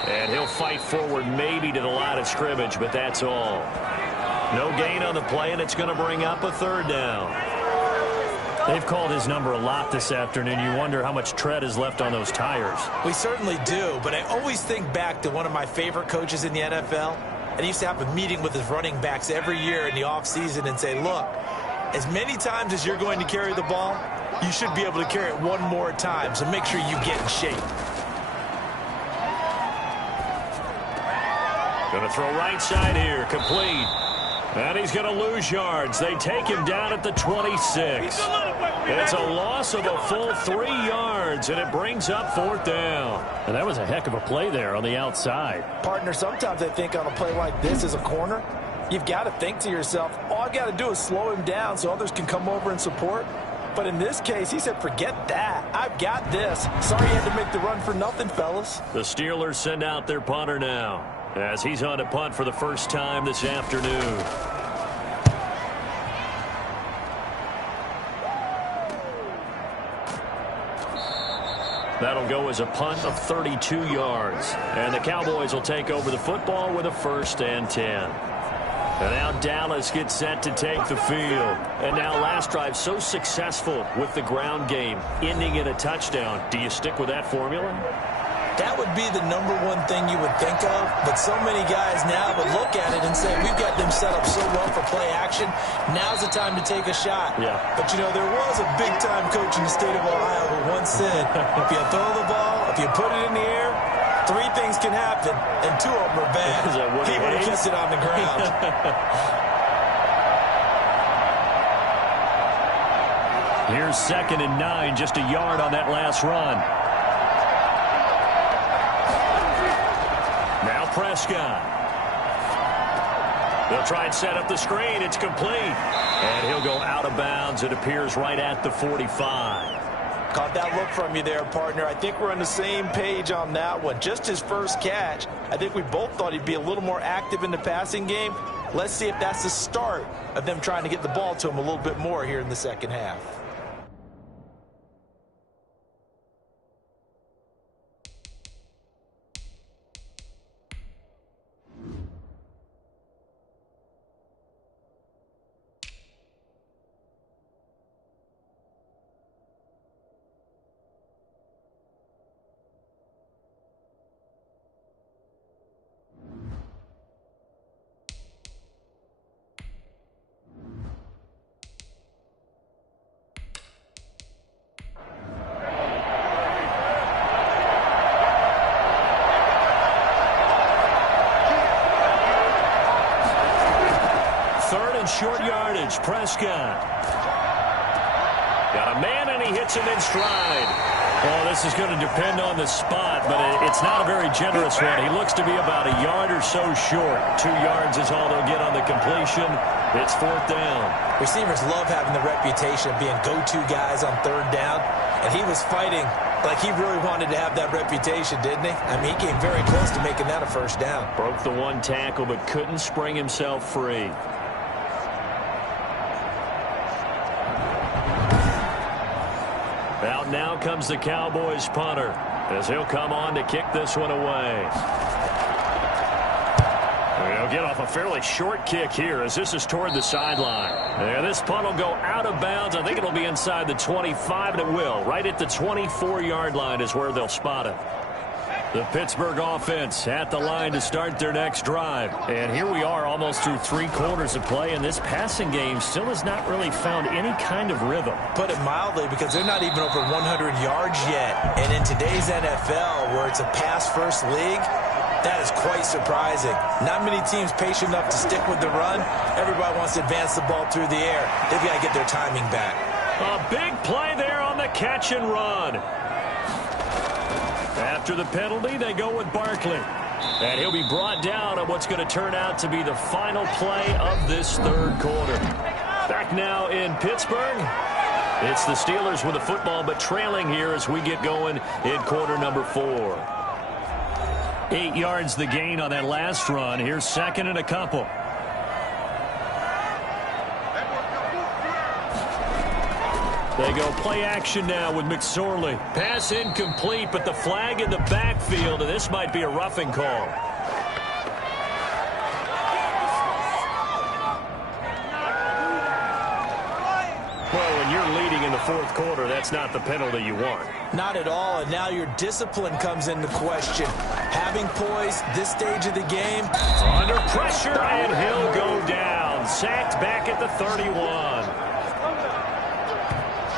And he'll fight forward maybe to the line of scrimmage, but that's all. No gain on the play, and it's going to bring up a 3rd down. They've called his number a lot this afternoon. You wonder how much tread is left on those tires. We certainly do, but I always think back to one of my favorite coaches in the NFL. And he used to have a meeting with his running backs every year in the offseason and say, look, as many times as you're going to carry the ball, you should be able to carry it one more time, so make sure you get in shape. Going to throw right side here, complete. And he's going to lose yards. They take him down at the 26. It's a loss of a full 3 yards, and it brings up 4th down. And that was a heck of a play there on the outside. Partner, sometimes I think on a play like this as a corner, you've got to think to yourself, all I've got to do is slow him down so others can come over and support. But in this case, he said, forget that. I've got this. Sorry you had to make the run for nothing, fellas. The Steelers send out their punter now, as he's on to punt for the first time this afternoon. That'll go as a punt of 32 yards. And the Cowboys will take over the football with a 1st and 10. And now Dallas gets set to take the field. And now last drive so successful with the ground game, ending in a touchdown. Do you stick with that formula? That would be the number one thing you would think of, but so many guys now would look at it and say, we've got them set up so well for play action, now's the time to take a shot. Yeah. But, you know, there was a big-time coach in the state of Ohio who once said, if you throw the ball, if you put it in the air, 3 things can happen, and 2 of them are bad. He would have kept it on the ground. Here's 2nd and 9, just a yard on that last run. Now Prescott. They'll try and set up the screen. It's complete. And he'll go out of bounds. It appears right at the 45. Caught that look from you there, partner. I think we're on the same page on that one. Just his first catch. I think we both thought he'd be a little more active in the passing game. Let's see if that's the start of them trying to get the ball to him a little bit more here in the second half. Short yardage, Prescott. Got a man, and he hits him in stride. Well, this is going to depend on the spot, but it's not a very generous one. He looks to be about a yard or so short. 2 yards is all they'll get on the completion. It's 4th down. Receivers love having the reputation of being go-to guys on 3rd down, and he was fighting like he really wanted to have that reputation, didn't he? I mean, he came very close to making that a 1st down. Broke the 1 tackle, but couldn't spring himself free. Out now comes the Cowboys punter as he'll come on to kick this one away. He'll get off a fairly short kick here as this is toward the sideline. And this punt will go out of bounds. I think it'll be inside the 25, and it will. Right at the 24-yard line is where they'll spot it. The Pittsburgh offense at the line to start their next drive. And here we are almost through 3 quarters of play, and this passing game still has not really found any kind of rhythm. Put it mildly, because they're not even over 100 yards yet. And in today's NFL, where it's a pass-first league, that is quite surprising. Not many teams patient enough to stick with the run. Everybody wants to advance the ball through the air. They've got to get their timing back. A big play there on the catch and run. After the penalty, they go with Barkley. And he'll be brought down on what's going to turn out to be the final play of this third quarter. Back now in Pittsburgh. It's the Steelers with the football, but trailing here as we get going in quarter number 4. 8 yards the gain on that last run. Here's second and a couple. They go play action now with McSorley. Pass incomplete, but the flag in the backfield, and this might be a roughing call. Well, when you're leading in the fourth quarter, that's not the penalty you want. Not at all, and now your discipline comes into question. Having poise this stage of the game. Under pressure, and he'll go down. Sacked back at the 31.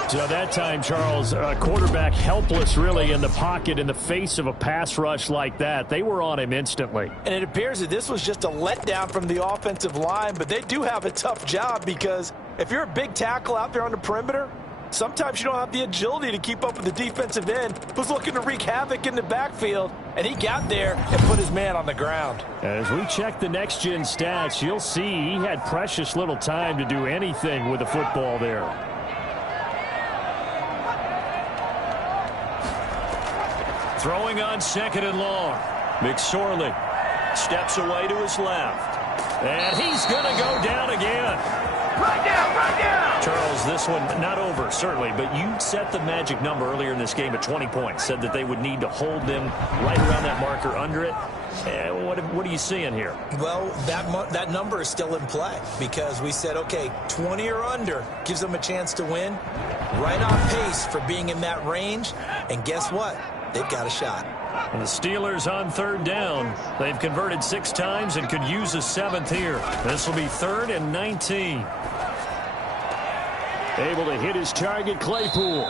So that time, Charles, quarterback helpless really in the pocket in the face of a pass rush like that. They were on him instantly. And it appears that this was just a letdown from the offensive line, but they do have a tough job because if you're a big tackle out there on the perimeter, sometimes you don't have the agility to keep up with the defensive end who's looking to wreak havoc in the backfield, and he got there and put his man on the ground. As we check the next-gen stats, you'll see he had precious little time to do anything with the football there. Throwing on second and long. McSorley steps away to his left. And he's going to go down again. Right down! Charles, this one not over, certainly, but you set the magic number earlier in this game at 20 points. Said that they would need to hold them right around that marker under it. What are you seeing here? Well, that number is still in play because we said, okay, 20 or under gives them a chance to win. Right on pace for being in that range. And guess what? They've got a shot. And the Steelers on third down. They've converted 6 times and could use a 7th here. This will be 3rd and 19. Able to hit his target, Claypool.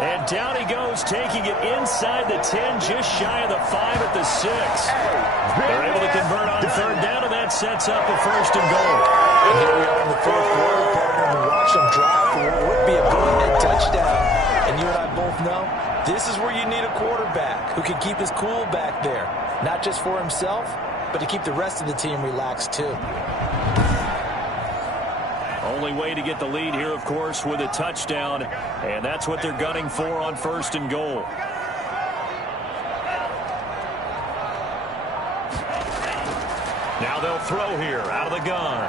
And down he goes, taking it inside the 10, just shy of the 5 at the 6. They're able to convert on third down, and that sets up a 1st and goal. And here we are in the fourth quarter, partner, and watch them drive for what would be a go-ahead touchdown. And you and I both know this is where you need a quarterback who can keep his cool back there. Not just for himself, but to keep the rest of the team relaxed too. Only way to get the lead here, of course, with a touchdown. And that's what they're gunning for on 1st and goal. Now they'll throw here out of the gun.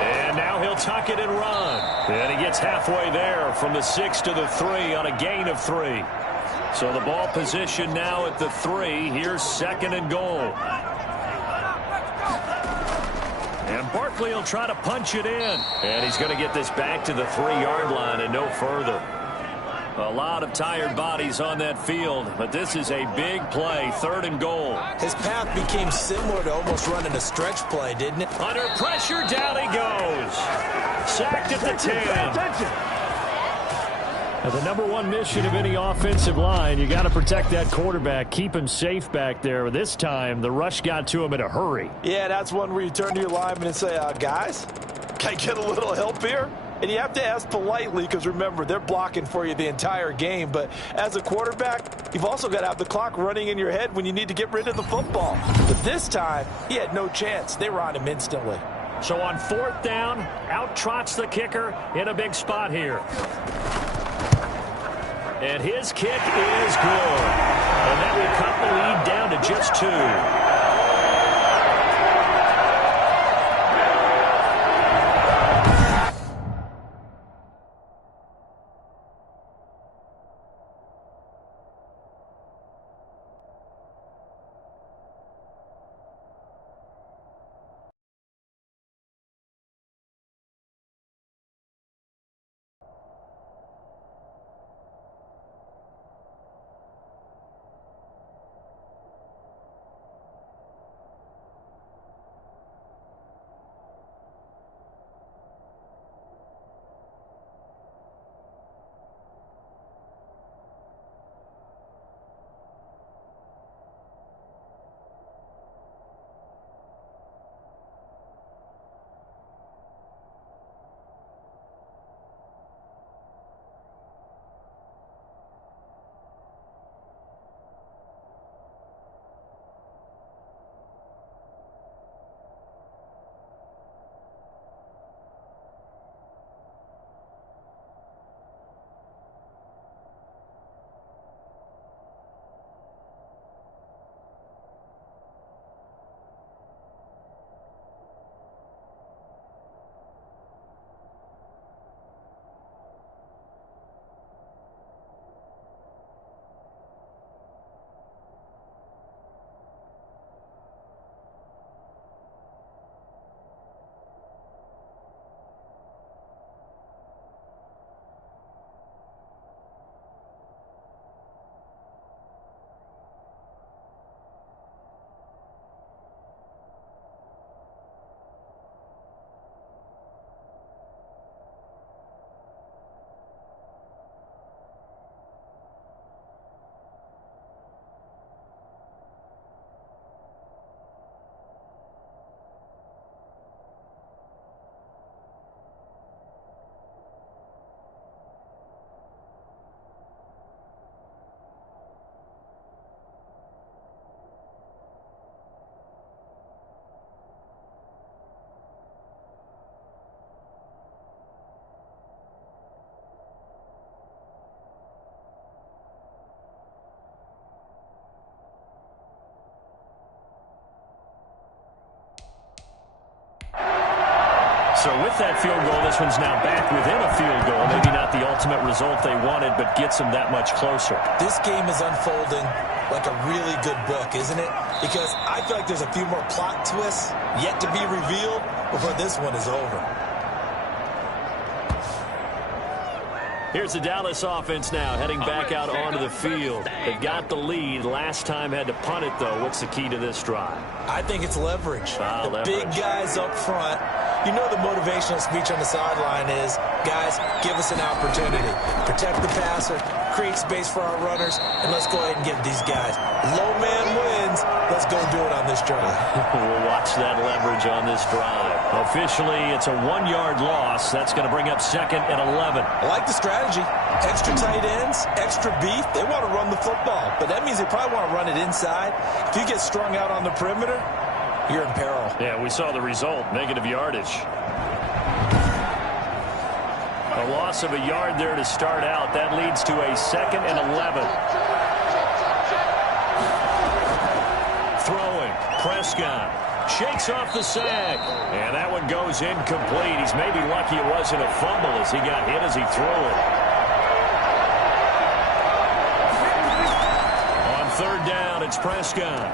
And now he'll tuck it and run. And he gets halfway there from the 6 to the 3 on a gain of 3. So the ball position now at the 3. Here's 2nd and goal. And Barkley will try to punch it in. And he's going to get this back to the 3-yard line and no further. A lot of tired bodies on that field, but this is a big play, 3rd and goal. His path became similar to almost running a stretch play, didn't it? Under pressure, down he goes. Sacked at the 10. The number 1 mission of any offensive line, you got to protect that quarterback, keep him safe back there. This time, the rush got to him in a hurry. Yeah, that's one where you turn to your lineman and say, guys, can I get a little help here? And you have to ask politely because, remember, they're blocking for you the entire game. But as a quarterback, you've also got to have the clock running in your head when you need to get rid of the football. But this time, he had no chance. They were on him instantly. So on 4th down, out trots the kicker in a big spot here. And his kick is good. And that will cut the lead down to just 2. So with that field goal, this one's now back within a field goal. Maybe not the ultimate result they wanted, but gets them that much closer. This game is unfolding like a really good book, isn't it? Because I feel like there's a few more plot twists yet to be revealed before this one is over. Here's the Dallas offense now, heading back out onto the field. They've got the lead. Last time had to punt it, though. What's the key to this drive? I think it's leverage. The leverage. Big guys up front. You know the motivational speech on the sideline is, guys, give us an opportunity. Protect the passer, create space for our runners, and let's go ahead and give these guys. Low man wins. Let's go do it on this drive. We'll watch that leverage on this drive. Officially, it's a 1-yard loss. That's going to bring up 2nd and 11. I like the strategy. Extra tight ends, extra beef. They want to run the football, but that means they probably want to run it inside. If you get strung out on the perimeter, you're in peril. Yeah, we saw the result, negative yardage. A loss of a yard there to start out. That leads to a 2nd and 11. Throwing, Prescott. Shakes off the sack. And that one goes incomplete. He's maybe lucky it wasn't a fumble as he got hit as he threw it. On 3rd down, it's Prescott.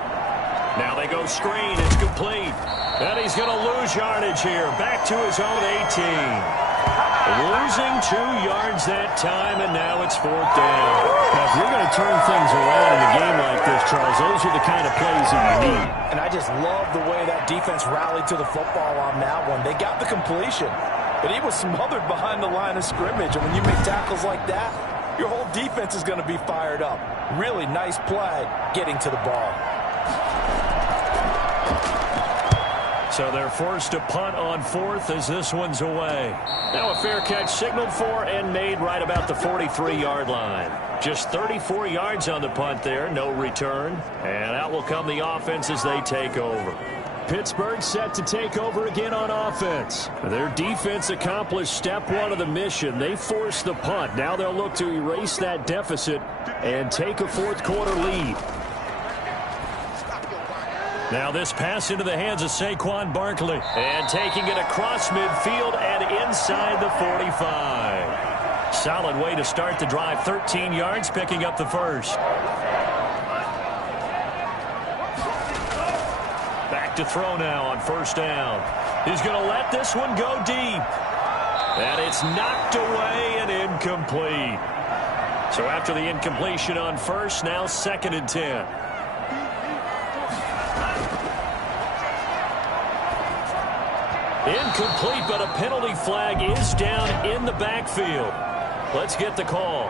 Now they go screen. It's complete. And he's going to lose yardage here. Back to his own 18. Losing 2 yards that time, and now it's 4th down. Now, if you're going to turn things around in a game like this, Charles, those are the kind of plays that you need. And I just love the way that defense rallied to the football on that one. They got the completion, but he was smothered behind the line of scrimmage. And when you make tackles like that, your whole defense is going to be fired up. Really nice play getting to the ball. So they're forced to punt on 4th as this one's away. Now a fair catch signaled for and made right about the 43-yard line. Just 34 yards on the punt there, no return. And out will come the offense as they take over. Pittsburgh set to take over again on offense. Their defense accomplished step 1 of the mission. They forced the punt. Now they'll look to erase that deficit and take a 4th quarter lead. Now this pass into the hands of Saquon Barkley. And taking it across midfield and inside the 45. Solid way to start the drive. 13 yards, picking up the first. Back to throw now on 1st down. He's going to let this one go deep. And it's knocked away and incomplete. So after the incompletion on 1st, now 2nd and 10. Incomplete, but a penalty flag is down in the backfield. Let's get the call.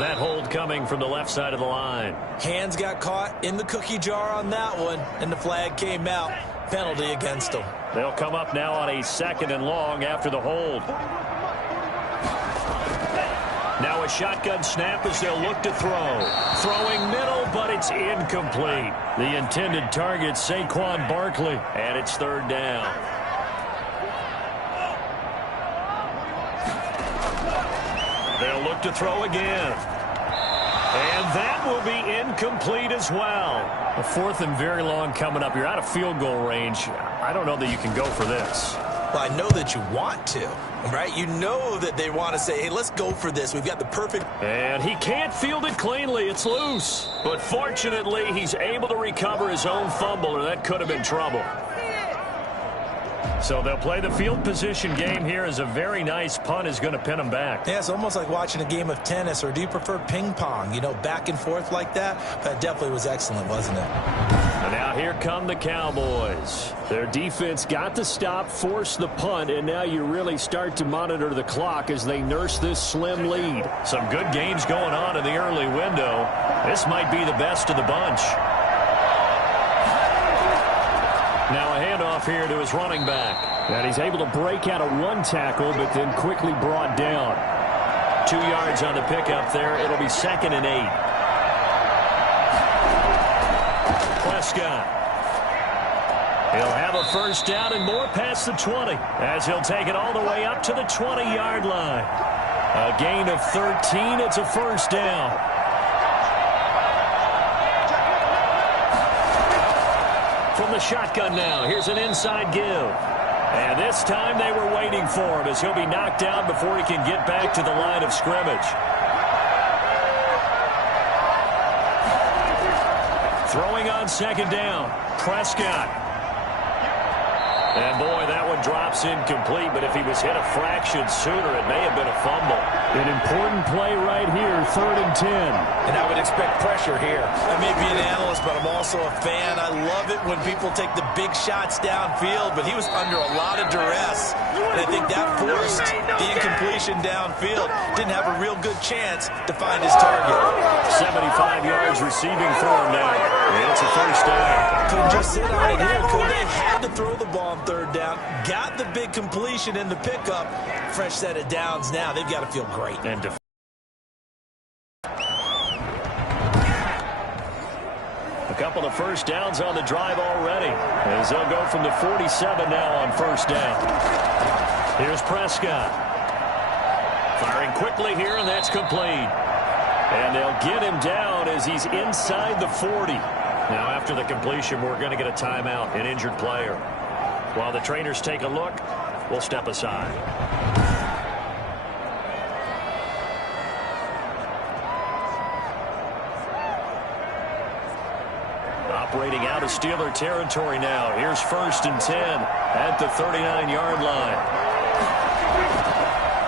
That hold coming from the left side of the line. Hands got caught in the cookie jar on that one, and the flag came out. Penalty against them. They'll come up now on a 2nd and long after the hold. Now a shotgun snap as they'll look to throw. Throwing middle, but it's incomplete. The intended target, Saquon Barkley, and it's 3rd down. They'll look to throw again. And that will be incomplete as well. A 4th and very long coming up. You're out of field goal range. I don't know that you can go for this. Well, I know that you want to, right? You know that they want to say, hey, let's go for this. We've got the perfect... And he can't field it cleanly. It's loose. But fortunately, he's able to recover his own fumble, or that could have been trouble. So they'll play the field position game here as a very nice punt is going to pin them back. Yeah, it's almost like watching a game of tennis, or do you prefer ping pong? You know, back and forth like that? That definitely was excellent, wasn't it? And now here come the Cowboys. Their defense got the stop, forced the punt, and now you really start to monitor the clock as they nurse this slim lead. Some good games going on in the early window. This might be the best of the bunch. Now a handoff here to his running back. And he's able to break out of one tackle, but then quickly brought down. 2 yards on the pickup there. It'll be 2nd and 8. Prescott. He'll have a first down and more past the 20, as he'll take it all the way up to the 20-yard line. A gain of 13. It's a first down. From the shotgun now, here's an inside give. And this time they were waiting for him as he'll be knocked down before he can get back to the line of scrimmage. Throwing on second down, Prescott. And, boy, that one drops incomplete, but if he was hit a fraction sooner, it may have been a fumble. An important play right here, 3rd and 10. And I would expect pressure here. I may be an analyst, but I'm also a fan. I love it when people take the big shots downfield, but he was under a lot of duress, and I think that forced the incompletion downfield. Didn't have a real good chance to find his target. 75 yards receiving for him now. And it's a first down. Couldn't just sit on it here. Could they had to throw the ball on 3rd down. Got the big completion in the pickup. Fresh set of downs now. They've got to feel great. And a couple of first downs on the drive already, as they'll go from the 47 now on first down. Here's Prescott. Firing quickly here, and that's complete. And they'll get him down as he's inside the 40. Now, after the completion, we're going to get a timeout, an injured player. While the trainers take a look, we'll step aside. Operating out of Steeler territory now. Here's 1st and 10 at the 39-yard line.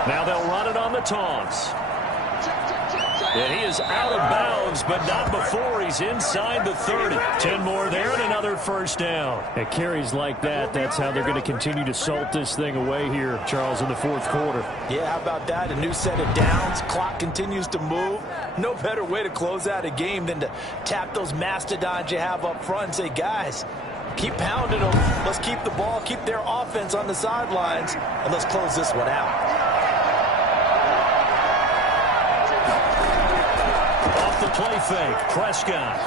Now they'll run it on the taunts. And he is out of bounds, but not before he's inside the 30. 10 more there and another first down. At carries like that, that's how they're going to continue to salt this thing away here, Charles, in the 4th quarter. Yeah, how about that? A new set of downs. Clock continues to move. No better way to close out a game than to tap those mastodons you have up front and say, guys, keep pounding them. Let's keep the ball, keep their offense on the sidelines, and let's close this one out. Play fake, Prescott.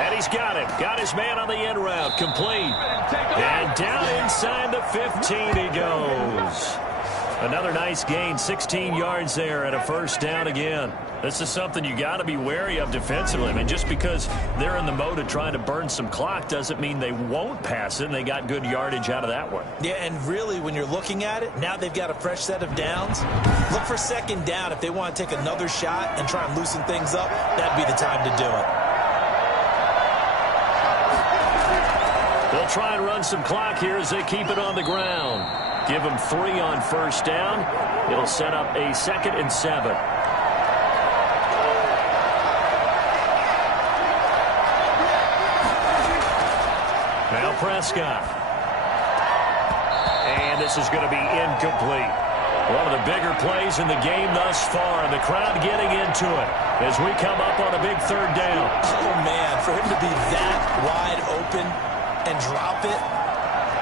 And he's got him. Got his man on the end route, complete. And down inside the 15 he goes. Another nice gain, 16 yards there and a first down again. This is something you got to be wary of defensively. I mean, just because they're in the mode of trying to burn some clock doesn't mean they won't pass it, and they got good yardage out of that one. Yeah, and really, when you're looking at it, now they've got a fresh set of downs. Look for second down if they want to take another shot and try and loosen things up. That'd be the time to do it. They'll try and run some clock here as they keep it on the ground. Give them 3 on first down. It'll set up a 2nd and 7. Now Prescott. And this is going to be incomplete. One of the bigger plays in the game thus far, and the crowd getting into it as we come up on a big 3rd down. Oh, man, for him to be that wide open and drop it,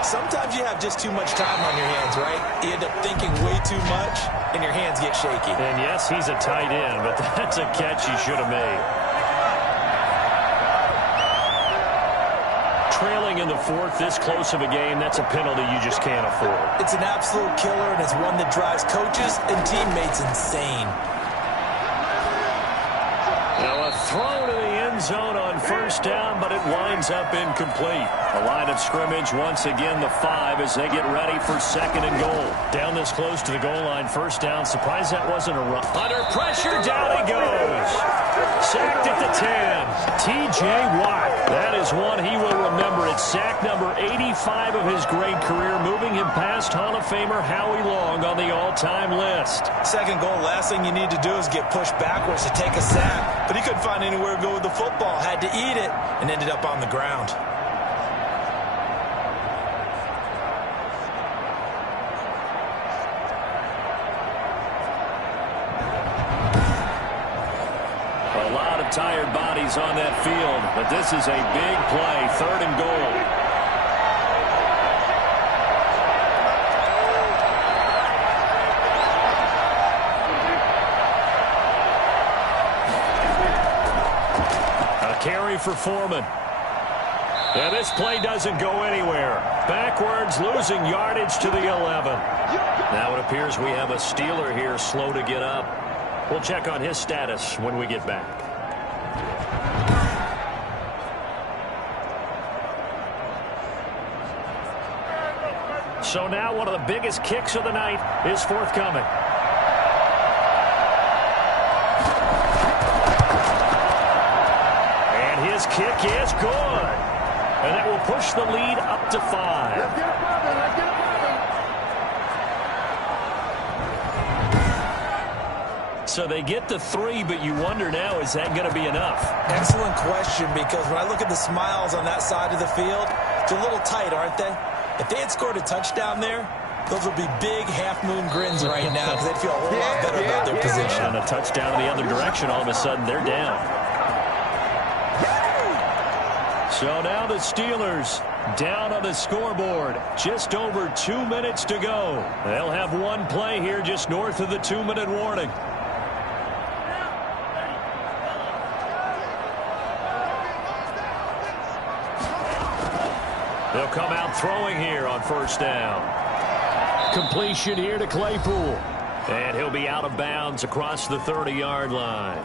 sometimes you have just too much time on your hands, right? You end up thinking way too much, and your hands get shaky. And, yes, he's a tight end, but that's a catch he should have made. Trailing in the 4th, this close of a game, that's a penalty you just can't afford. It's an absolute killer, and it's one that drives coaches and teammates insane. Now a throw to the end zone on first down, but it winds up incomplete. The line of scrimmage once again the 5 as they get ready for 2nd and goal. Down this close to the goal line, first down. Surprised that wasn't a run. Under pressure, down he goes. Sacked at the 10. T.J. Watt. That is one he will remember. It's sack number 85 of his great career, moving him past Hall of Famer Howie Long on the all-time list. 2nd goal, last thing you need to do is get pushed backwards to take a sack. But he couldn't find anywhere to go with the football. Had to eat it and ended up on the ground. Tired bodies on that field, but this is a big play, 3rd and goal. A carry for Foreman. And this play doesn't go anywhere. Backwards, losing yardage to the 11. Now it appears we have a Steeler here slow to get up. We'll check on his status when we get back. So now one of the biggest kicks of the night is forthcoming. And his kick is good. And that will push the lead up to 5. Let's get it poppin', let's get it poppin'. So they get the 3, but you wonder now, is that going to be enough? Excellent question, because when I look at the smiles on that side of the field, they're a little tight, aren't they? If they had scored a touchdown there, those would be big half-moon grins right now because they'd feel a whole lot better about their position. And a touchdown in the other direction, all of a sudden they're down. So now the Steelers down on the scoreboard. Just over 2 minutes to go. They'll have one play here just north of the 2-minute warning. They'll come out throwing here on first down. Completion here to Claypool. And he'll be out of bounds across the 30-yard line.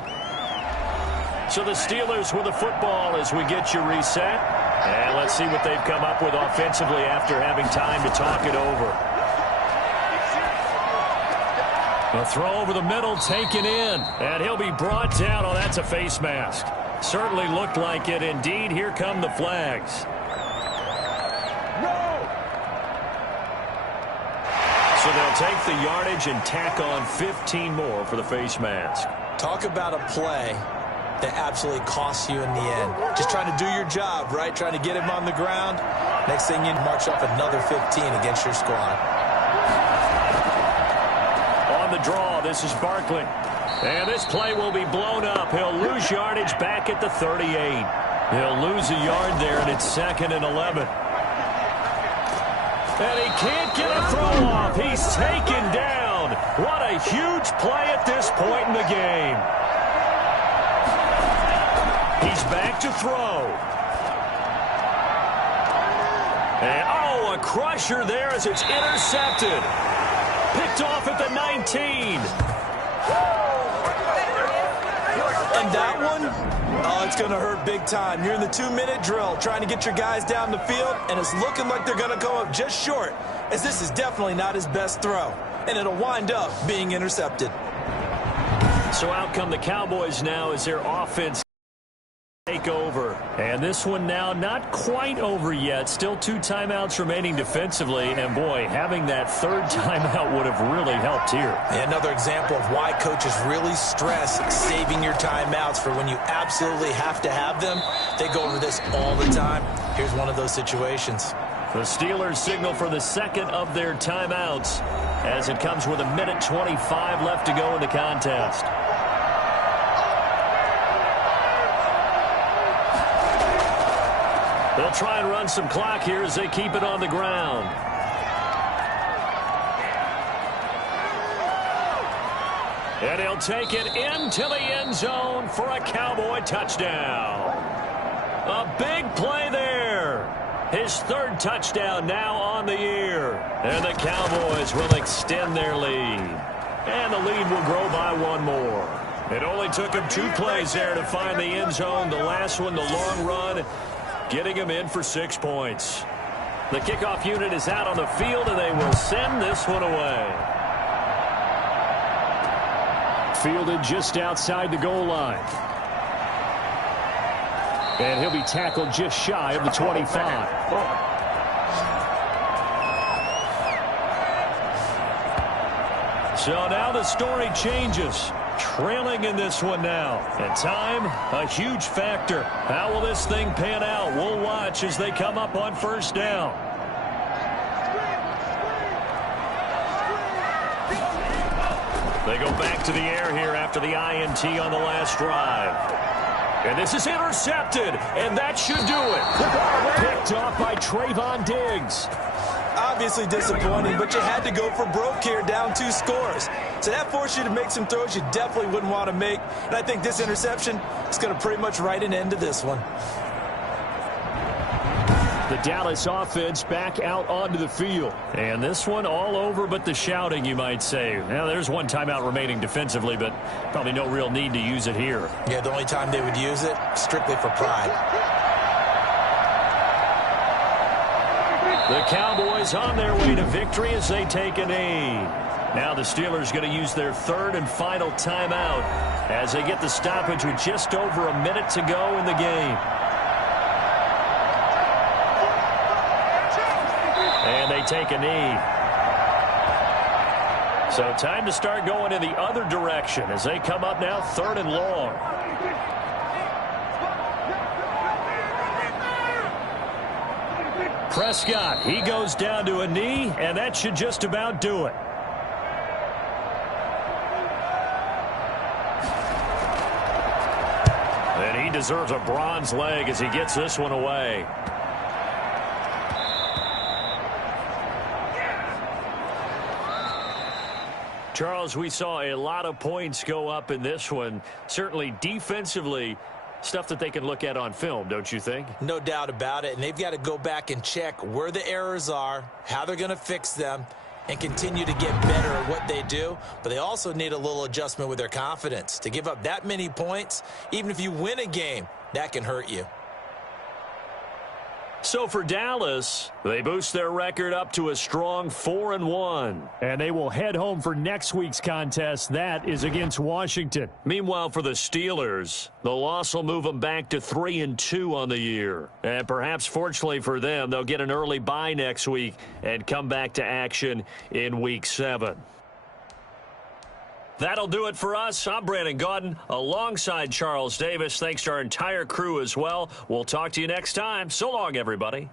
So the Steelers with the football as we get you reset. And let's see what they've come up with offensively after having time to talk it over. A throw over the middle taken in. And he'll be brought down. Oh, that's a face mask. Certainly looked like it. Indeed, here come the flags. So they'll take the yardage and tack on 15 more for the face mask. Talk about a play that absolutely costs you in the end. Just trying to do your job, right? Trying to get him on the ground. Next thing you march off another 15 against your squad. On the draw, this is Barkley. And this play will be blown up. He'll lose yardage back at the 38. He'll lose a yard there, and it's 2nd and 11. And he can't get a throw off. He's taken down. What a huge play at this point in the game. He's back to throw. And, oh, a crusher there as it's intercepted. Picked off at the 19. And that one, oh, it's going to hurt big time. You're in the 2-minute drill trying to get your guys down the field, and it's looking like they're going to go up just short, as this is definitely not his best throw, and it'll wind up being intercepted. So out come the Cowboys now as their offense take over. And this one now not quite over yet. Still 2 timeouts remaining defensively. And, boy, having that 3rd timeout would have really helped here. Another example of why coaches really stress saving your timeouts for when you absolutely have to have them. They go over this all the time. Here's one of those situations. The Steelers signal for the 2nd of their timeouts as it comes with 1:25 left to go in the contest. They'll try and run some clock here as they keep it on the ground. And he'll take it into the end zone for a Cowboy touchdown. A big play there. His 3rd touchdown now on the year. And the Cowboys will extend their lead. And the lead will grow by 1 more. It only took him 2 plays there to find the end zone. The last one, the long run, getting him in for 6 points. The kickoff unit is out on the field, and they will send this one away. Fielded just outside the goal line. And he'll be tackled just shy of the 25. So now the story changes. Trailing in this one now. And time, a huge factor. How will this thing pan out? We'll watch as they come up on first down. They go back to the air here after the INT on the last drive. And this is intercepted, and that should do it. Picked off by Trayvon Diggs. Obviously disappointing, but you had to go for broke here, down 2 scores. So that forced you to make some throws you definitely wouldn't want to make. And I think this interception is going to pretty much write an end to this one. The Dallas offense back out onto the field. And this one all over but the shouting, you might say. Now, there's 1 timeout remaining defensively, but probably no real need to use it here. Yeah, the only time they would use it, strictly for pride. The Cowboys on their way to victory as they take a knee. Now the Steelers going to use their third and final timeout as they get the stoppage with just over a minute to go in the game. And they take a knee. So time to start going in the other direction as they come up now third and long. Prescott, he goes down to a knee, and that should just about do it. And he deserves a bronze leg as he gets this one away. Charles, we saw a lot of points go up in this one. Certainly defensively, stuff that they can look at on film, don't you think? No doubt about it. And they've got to go back and check where the errors are, how they're going to fix them, and continue to get better at what they do. But they also need a little adjustment with their confidence. To give up that many points, even if you win a game, that can hurt you. So for Dallas, they boost their record up to a strong 4-1. And they will head home for next week's contest. That is against Washington. Meanwhile, for the Steelers, the loss will move them back to 3-2 on the year. And perhaps fortunately for them, they'll get an early bye next week and come back to action in Week 7. That'll do it for us. I'm Brandon Gaudin alongside Charles Davis. Thanks to our entire crew as well. We'll talk to you next time. So long, everybody.